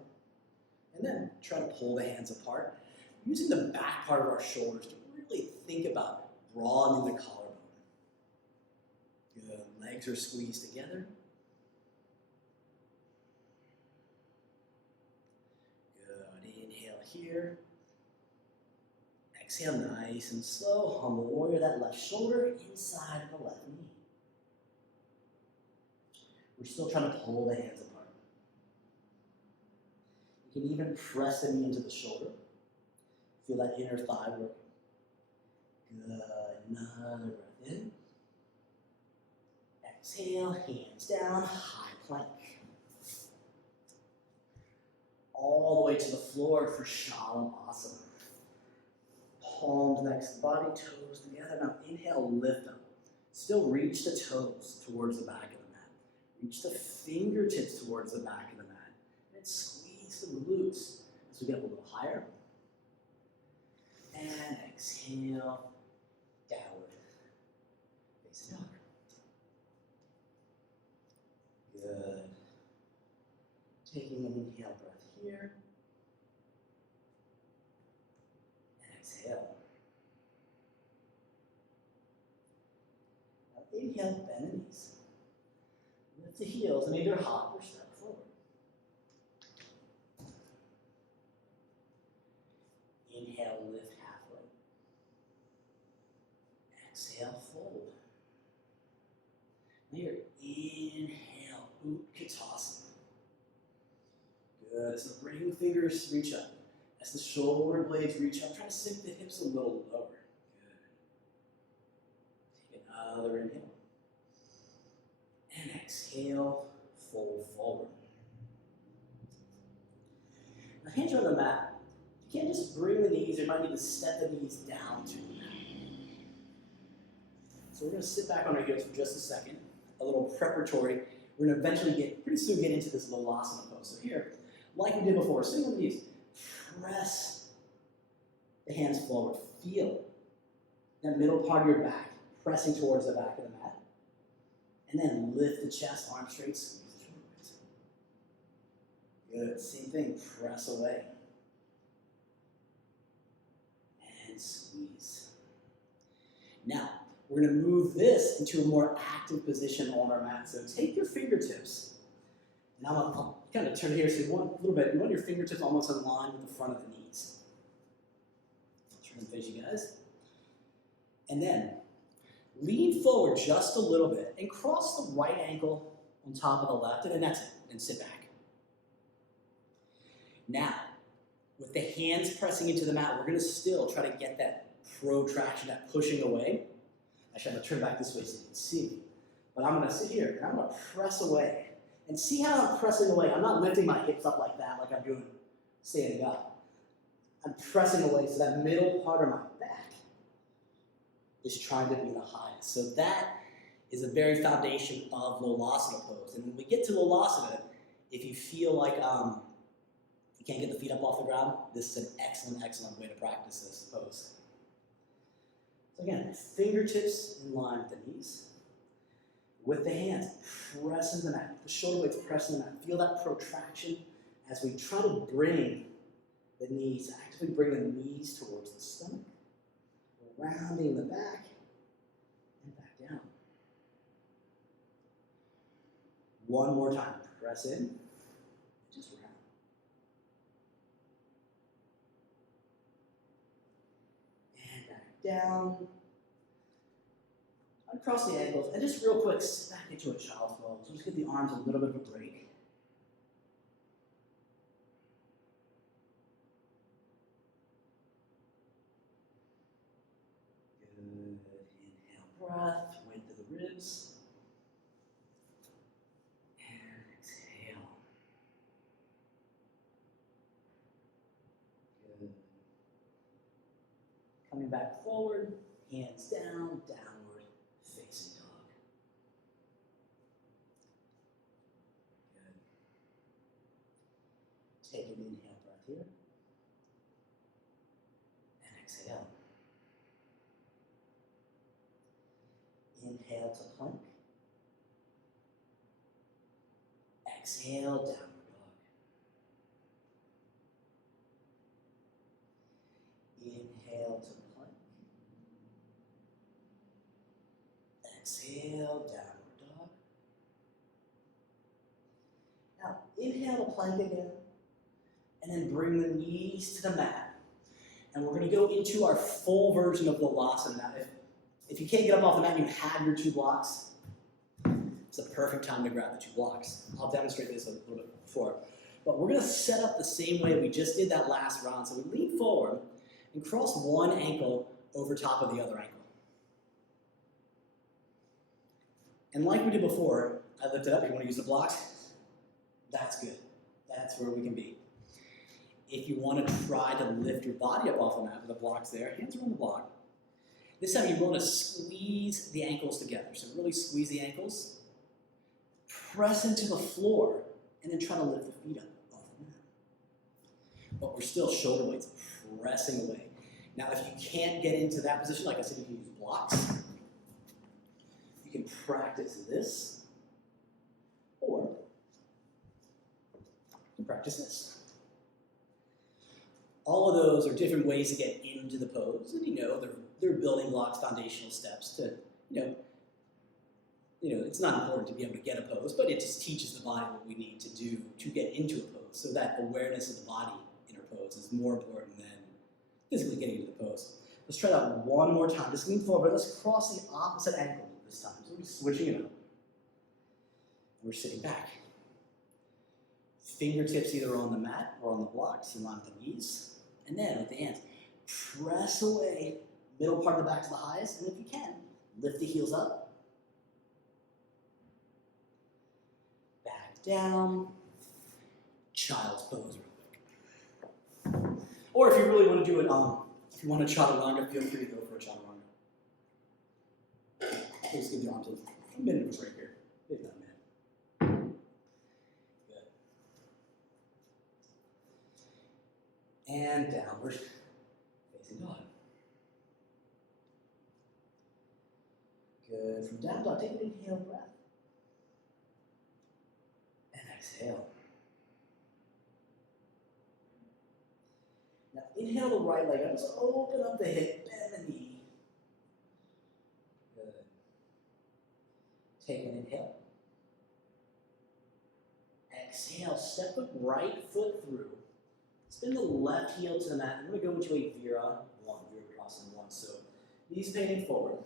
And then try to pull the hands apart, using the back part of our shoulders to really think about broadening the collarbone. Good. Legs are squeezed together. Here. Exhale, nice and slow. Humble warrior, that left shoulder inside of the left knee. We're still trying to pull the hands apart. You can even press the knee into the shoulder. Feel that inner thigh working. Good. Another breath in. Exhale, hands down, high plank. All the way to the floor for Shalanasana. Palms next to the body, toes together. Now inhale, lift up. Still reach the toes towards the back of the mat. Reach the fingertips towards the back of the mat. And squeeze the glutes as we get a little higher. And exhale, downward facing dog. Good. Taking an inhale breath here. And exhale. Now inhale, bend the knees. Lift the heels and either hop or step forward. Inhale, lift halfway. Exhale, fold. Now your inhale, Utkatasana. Good. So bring the fingers reach up. As the shoulder blades reach up, try to sink the hips a little lower. Good. Take another inhale. And exhale, fold forward. Now hands are on the mat. You can't just bring the knees, you might need to step the knees down to the mat. So we're going to sit back on our heels for just a second. A little preparatory. We're going to eventually pretty soon get into this Lolasana pose. So here, like we did before, sitting on the knees, press the hands forward. Feel that middle part of your back pressing towards the back of the mat. And then lift the chest, arms straight, squeeze the shoulder blades. Good. Same thing. Press away. And squeeze. Now, we're going to move this into a more active position on our mat. So take your fingertips. And I'm going to kind of turn here so you want a little bit. You want your fingertips almost in line with the front of the knees. I'll turn and face you guys. And then lean forward just a little bit and cross the right ankle on top of the left, and then that's it. And sit back. Now, with the hands pressing into the mat, we're going to still try to get that protraction, that pushing away. Actually, I'm going to turn back this way so you can see. But I'm going to sit here, and I'm going to press away. And see how I'm pressing away. I'm not lifting my hips up like that, like I'm doing standing up. I'm pressing away so that middle part of my back is trying to be the highest. So that is a very foundation of Lolasana pose. And when we get to Lolasana, if you feel like you can't get the feet up off the ground, this is an excellent, excellent way to practice this pose. So again, fingertips in line with the knees. With the hands, press into the mat. The shoulder blades press into the mat. Feel that protraction as we try to bring the knees, actively bring the knees towards the stomach, rounding the back, and back down. One more time. Press in, just round. And back down. Uncross the ankles, and just real quick, sit back into a child's pose. So just give the arms a little bit of a break. Good. Inhale, breath, weight to the ribs. And exhale. Good. Coming back forward, hands down, downward facing dog. Good. Take an inhale breath here. And exhale. Inhale to plank. Exhale, downward dog. Inhale to plank. Exhale, downward dog. Now, inhale to plank again, and then bring the knees to the mat. And we're going to go into our full version of Lolasana. Now, if you can't get up off the mat and you have your two blocks, it's the perfect time to grab the two blocks. I'll demonstrate this a little bit before. But we're going to set up the same way we just did that last round. So we lean forward and cross one ankle over top of the other ankle. And like we did before, I lifted up. You want to use the blocks? That's good. That's where we can be. If you want to try to lift your body up off the mat with the blocks there, hands are on the block. This time you want to squeeze the ankles together. So really squeeze the ankles, press into the floor, and then try to lift the feet up off the mat. But we're still shoulder blades pressing away. Now if you can't get into that position, like I said, you can use blocks. You can practice this, or you can practice this. All of those are different ways to get into the pose, and they're building blocks, foundational steps to, it's not important to be able to get a pose, but it just teaches the body what we need to do to get into a pose. So that awareness of the body in a pose is more important than physically getting into the pose. Let's try that one more time. Just lean forward. Let's cross the opposite ankle this time. So we're switching it up. We're sitting back. Fingertips either on the mat or on the blocks, in line with the knees. And then with the hands, press away, middle part of the back to the highest, and if you can, lift the heels up. Back down. Child's pose real quick. Or if you really want to do it, if you want a chaturanga, feel free to go for a chaturanga. Just give the arms a minute of a break here. Maybe not a minute. Good. And downward facing dog. Good. From down dog, take an inhale breath. And exhale. Now inhale the right leg up. Just open up the hip, bend the knee. Good. Take an inhale. Exhale, step the right foot through. Spin the left heel to the mat. I'm going to go into a Virabhadrasana 1. So knees painting forward.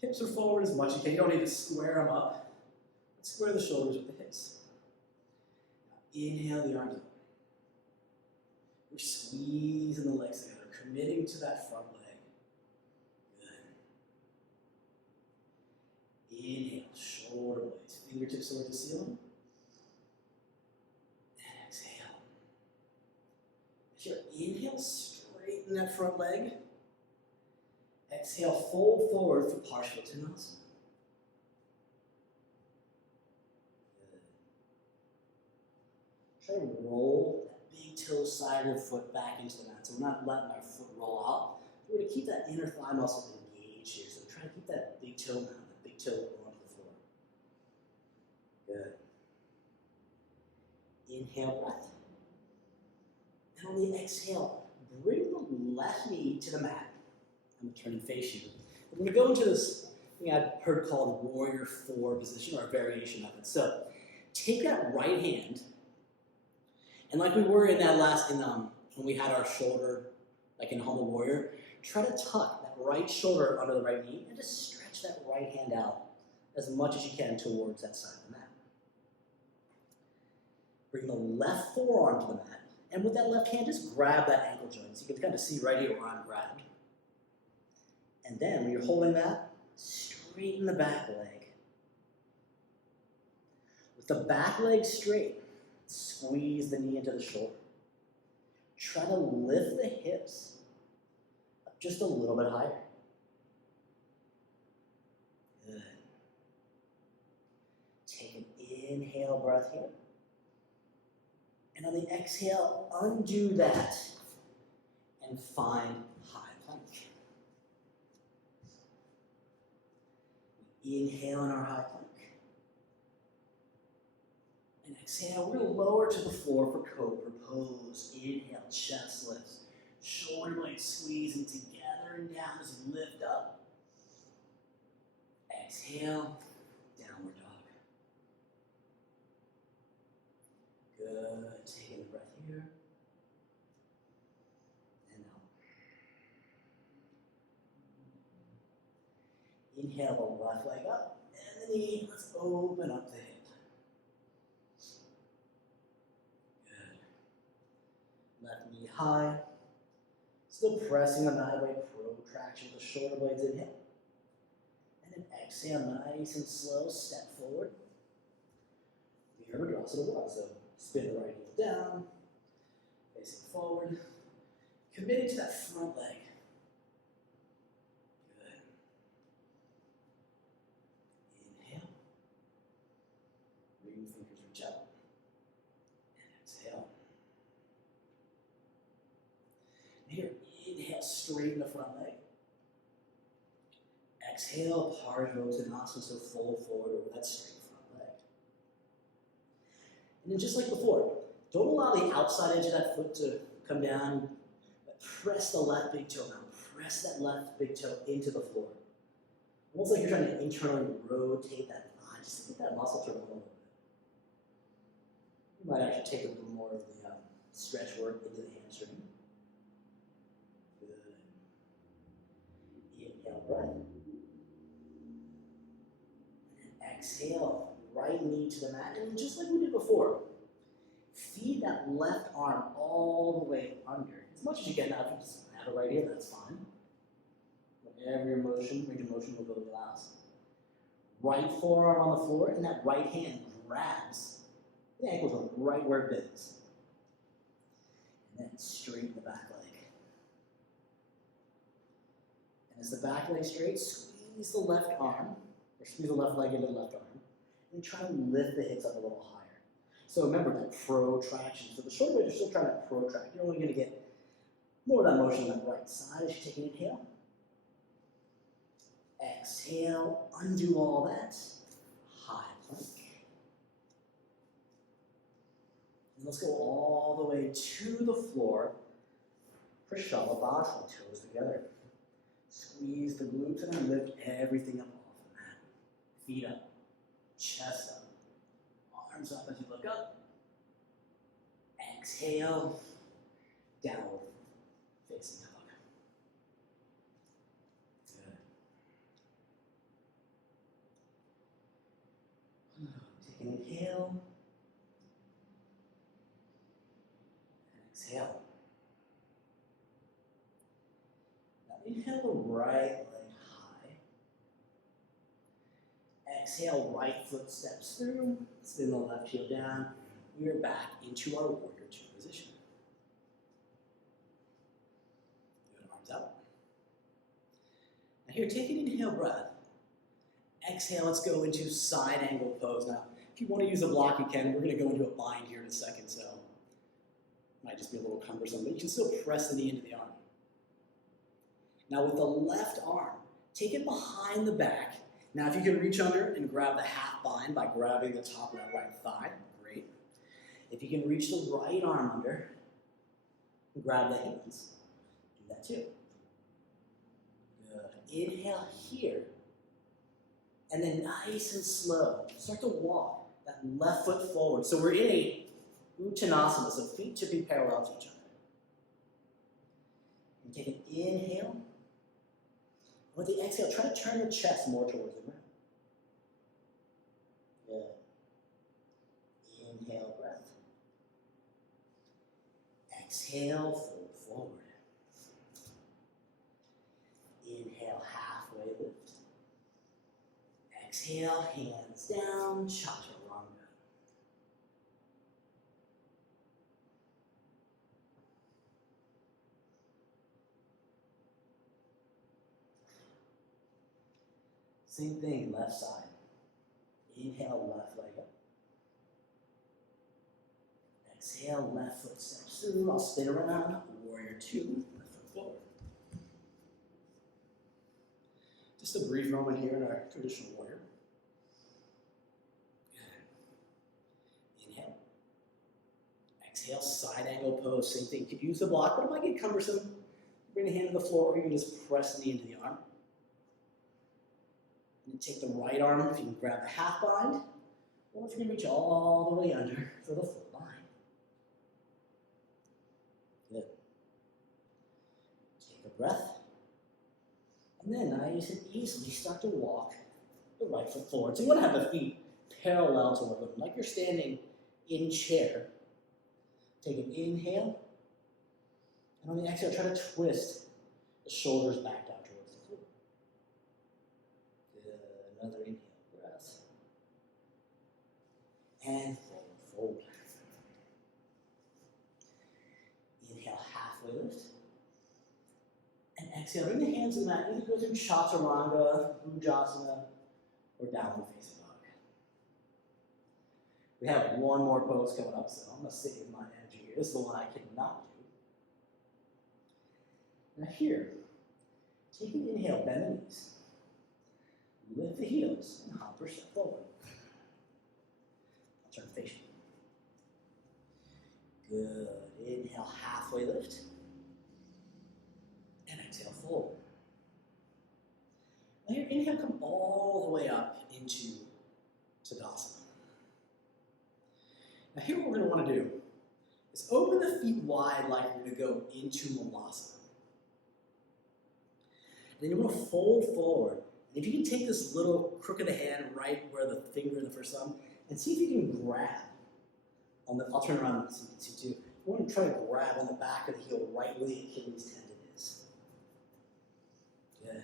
Hips are forward as much as you can. You don't need to square them up. Let's square the shoulders with the hips. Now inhale the arms up. We're squeezing the legs together, committing to that front leg. Good. Inhale, shoulder blades, fingertips towards the ceiling. And exhale. As you inhale, straighten that front leg. Exhale, fold forward for Parsvottanasana. Good. Try to roll that big toe side of your foot back into the mat. So we're not letting our foot roll out. We're going to keep that inner thigh muscle engaged here. So try to keep that big toe down, that big toe onto the floor. Good. Inhale, breath. And on the exhale, bring the left knee to the mat. I'm going to turn and face you. We're going to go into this thing I've heard called Warrior 4 position, or a variation of it. So take that right hand, and like we were in that last, when we had our shoulder, like in Humble Warrior, try to tuck that right shoulder under the right knee and just stretch that right hand out as much as you can towards that side of the mat. Bring the left forearm to the mat, and with that left hand, just grab that ankle joint. So you can kind of see right here where I'm grabbed. And then when you're holding that, straighten the back leg. With the back leg straight, squeeze the knee into the shoulder. Try to lift the hips up just a little bit higher. Good. Take an inhale breath here. And on the exhale, undo that and find high plank. Inhale in our high plank. And exhale, we're going to lower to the floor for cobra pose. Inhale, chest lifts. Shoulder blades squeezing together and down as you lift up. Exhale, downward dog. Good. Taking a breath here. And out. Inhale the left leg up. And the knee. Let's open up the hip. Good. Left knee high. Still pressing the mat away. Protraction with the shoulder blades in hip. And then exhale, nice and slow. Step forward. Virabhadrasana well. So spin the right heel down, facing forward, committing to that front leg. Good. Inhale. Ring fingers reach out. And exhale. Here, inhale, straighten the front leg. Exhale, Parsvottanasana, so fold forward over that straight front leg. And then just like before, don't allow the outside edge of that foot to come down, but press the left big toe down. Press that left big toe into the floor. Almost like you're trying to internally rotate that thigh, just to get that muscle to roll a little bit. You might actually take a little more of the stretch work into the hamstring. Good. Inhale, breath. And exhale, right knee to the mat. And just like we did before, feed that left arm all the way under. As much as you can. Now, if you just have it right here, that's fine. Whatever your motion, range of motion will go last. Right forearm on the floor, and that right hand grabs the ankle joint right where it bends. And then straighten the back leg. And as the back leg straight, squeeze the left arm, or squeeze the left leg into the left arm, and try to lift the hips up a little higher. So remember that protraction. So the shoulder blades are still trying to protract. You're only going to get more of that motion on the right side as you take an inhale. Exhale, undo all that. High plank. And let's go all the way to the floor for Shalabhasana, toes together. Squeeze the glutes and then lift everything up off the mat. Feet up, chest up, arms up as you look up. Exhale, downward facing dog. Take an inhale. And exhale. Now inhale the right leg high. Exhale, right foot steps through. Spin the left heel down. We are back into our warrior 2 position. Good, arms out. here, take an inhale breath. Exhale, let's go into side angle pose. Now, if you want to use a block, you can. We're going to go into a bind here in a second, so it might just be a little cumbersome, but you can still press the knee into the arm. Now with the left arm, take it behind the back. Now if you can reach under and grab the half bind by grabbing the top of that right thigh, great. If you can reach the right arm under and grab the hands, do that too. Good. Inhale here. And then nice and slow, start to walk that left foot forward. So we're in a Uttanasana, so feet should be parallel to each other. And take an inhale. With the exhale, try to turn the chest more towards the ground. Good. Inhale, breath. Exhale, fold forward. Inhale, halfway lift. Exhale, hands down, chaturanga. Same thing, left side. Inhale, left leg up. Exhale, left foot steps through. I'll spin around. Warrior 2, left foot forward. Just a brief moment here in our traditional warrior. Good. Inhale. Exhale, side angle pose. Same thing. You could use the block, but it might get cumbersome. Bring the hand to the floor, or you can just press the knee into the arm. And take the right arm, if you can grab the half bind, or if you can reach all the way under for the full bind. Good. Take a breath. And then nice and easily start to walk the right foot forward. So you want to have the feet parallel to one another, like you're standing in chair. Take an inhale. And on the exhale, try to twist the shoulders back down towards the floor. Good. Another inhale, breath. And fold. Inhale, halfway lift. And exhale, bring the hands to the mat. Either go through chaturanga, Bhujapidasana, or downward facing dog. We have one more pose coming up, so I'm going to save my energy here. This is the one I cannot do. Now here, take an inhale, bend the knees. Lift the heels and hop or step forward. I'll turn facing. Good. Inhale, halfway lift. And exhale, fold. Now here, inhale, come all the way up into Tadasana. Now here what we're going to want to do is open the feet wide like you're going to go into Lolasana. And then you want to fold forward. And if you can take this little crook of the hand right where the finger and the first thumb, and see if you can grab on the, I'll turn around so you can see too. You want to try to grab on the back of the heel right where the Achilles tendon is. Good.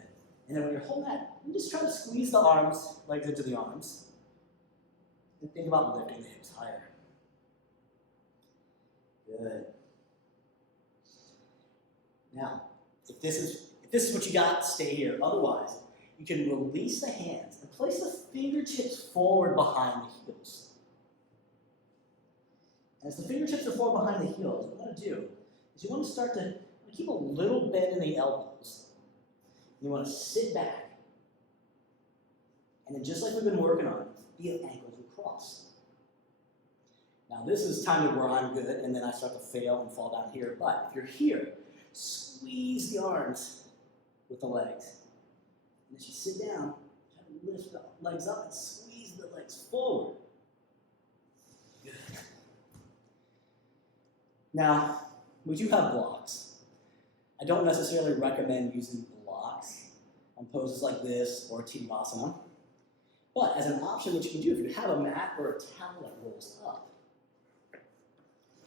And then when you're holding that, you just try to squeeze the arms, legs into the arms. And think about lifting the hips higher. Good. Now, if this is what you got, stay here. Otherwise, you can release the hands and place the fingertips forward behind the heels. And as the fingertips are forward behind the heels, what you want to do is you want to start to keep a little bend in the elbows. You want to sit back. And then just like we've been working on, feel ankles across. Now this is time where I'm good, and then I start to fail and fall down here. But if you're here, squeeze the arms with the legs. And as you sit down, try to lift the legs up and squeeze the legs forward. Good. Now, we do have blocks. I don't necessarily recommend using blocks on poses like this or Tadasana. But as an option, what you can do, if you have a mat or a towel that rolls up,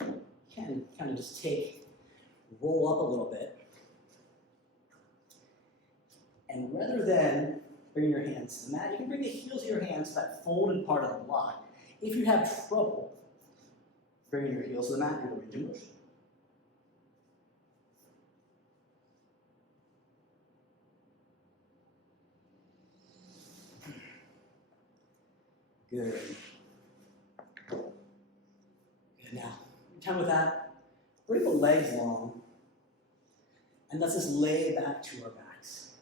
you can kind of just roll up a little bit. And rather than bring your hands to the mat, you can bring the heels of your hands to that folded part of the block. If you have trouble bringing your heels to the mat, do the range of motion. Good. Good. Now, time with that, bring the legs long, and let's just lay back to our backs.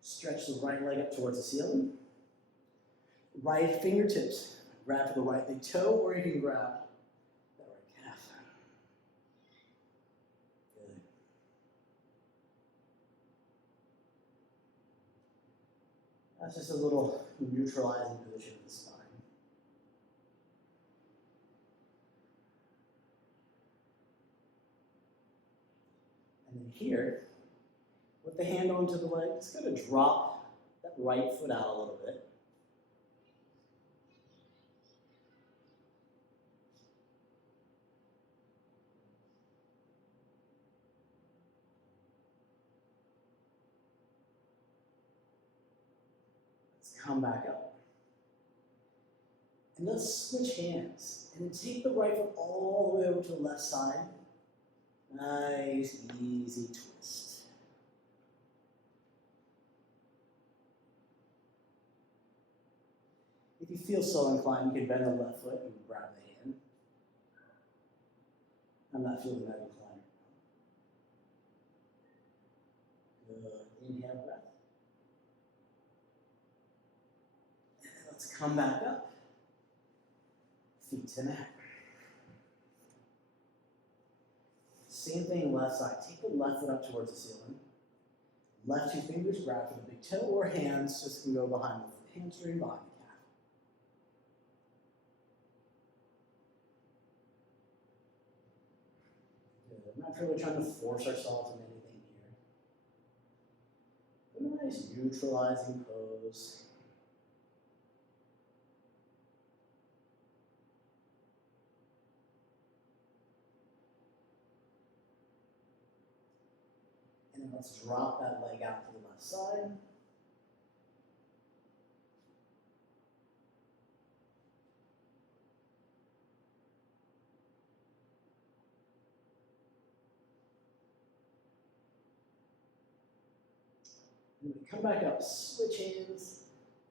Stretch the right leg up towards the ceiling. Right fingertips, grab for the right big toe, or you can grab that right calf. Good. That's just a little neutralizing position of the spine. And then here, with the hand onto the leg, just going to drop that right foot out a little bit. Let's come back up. And let's switch hands. And then take the right foot all the way over to the left side. Nice, easy twist. If you feel so inclined, you can bend the left foot and grab the hand. I'm not feeling that inclined. Good. Inhale, breath. And then let's come back up. Feet to mat. Same thing left side. Take the left foot up towards the ceiling. Left two fingers grab for the big toe, or hands just can go behind the hamstring, behind the calf. Good. I'm not really trying to force ourselves in anything here. But a nice neutralizing pose. And then let's drop that leg out to the left side. And then come back up, switch hands,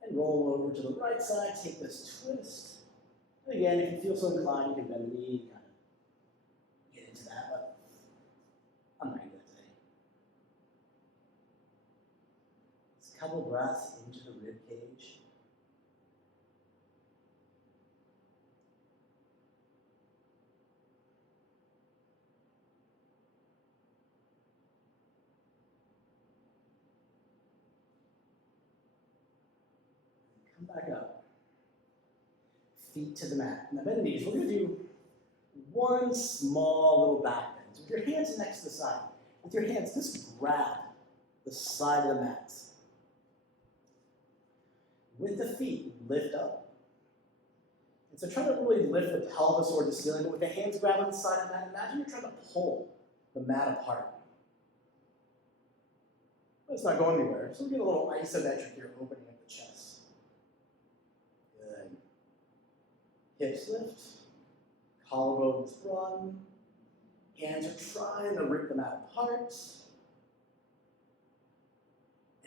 and roll over to the right side. Take this twist. And again, if you feel so inclined, you can bend the knee, kind of get into that, but I'm not going to do that today. Just a couple breaths into the rib cage. Come back up. Feet to the mat. Now bend the knees. We're going to do one small little back bend. So with your hands next to the side, with your hands, just grab the side of the mat. With the feet, lift up. And so try to really lift the pelvis toward the ceiling, but with the hands grabbing the side of the mat, imagine you're trying to pull the mat apart. But it's not going anywhere. So we get a little isometric here, opening up the chest. Good. Hips lift. Collarbones run. Hands are trying to rip the mat apart.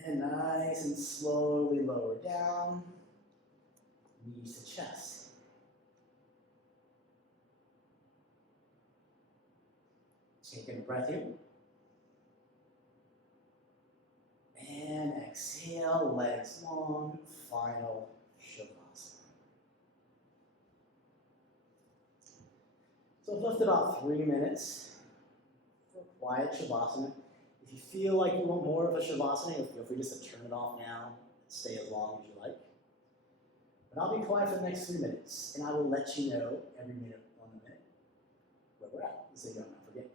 And nice and slowly lower down. Knees to chest. Taking a breath here. And exhale, legs long, final Shavasana. So I've left about 3 minutes for quiet Shavasana. If you feel like you want more of a Shavasana, feel free just to turn it off now and stay as long as you like. But I'll be quiet for the next 3 minutes, and I will let you know every minute on the minute where we're at, so you don't forget.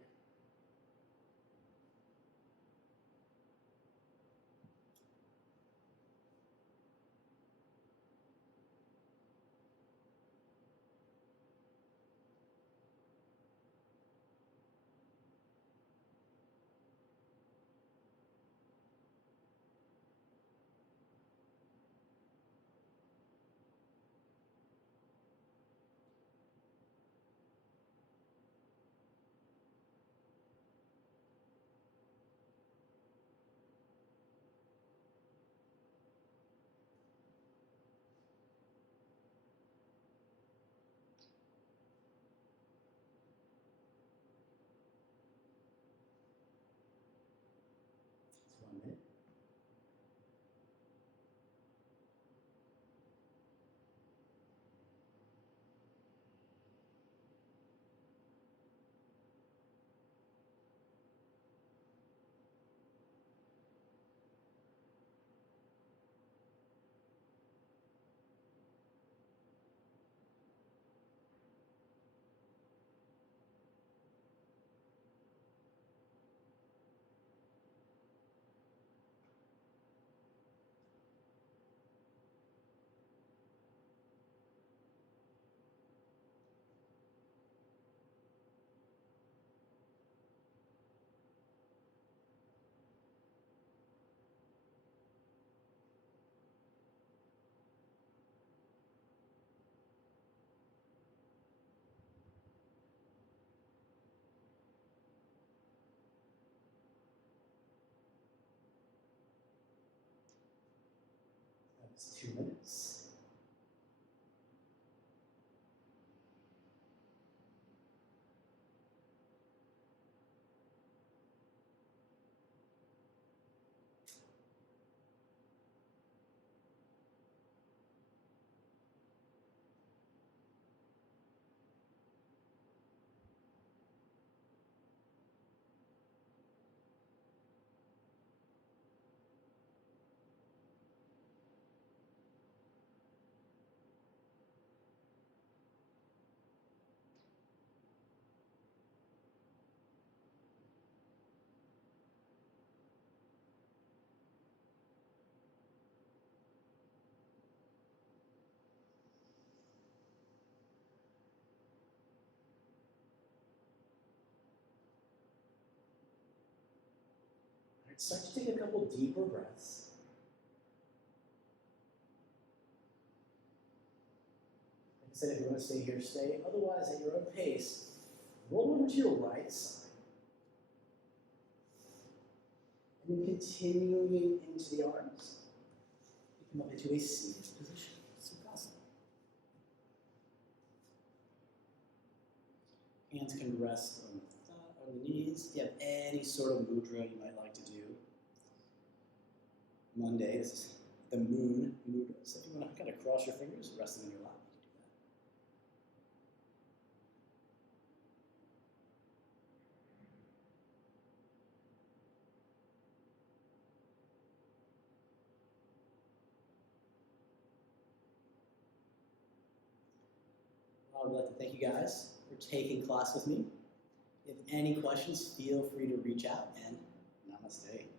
That's 2 minutes. All right, start to take a couple deeper breaths. Like I said, if you want to stay here, stay. Otherwise, at your own pace, roll over to your right side. And then continuing into the arms, you come up into a seated position, Sukhasana. Hands can rest on the knees. If you have any sort of mudra you might like to do. Monday, this is the moon mudra. So if you want to kind of cross your fingers, rest them in your lap. I would like to thank you guys for taking class with me. If any questions, feel free to reach out, and namaste.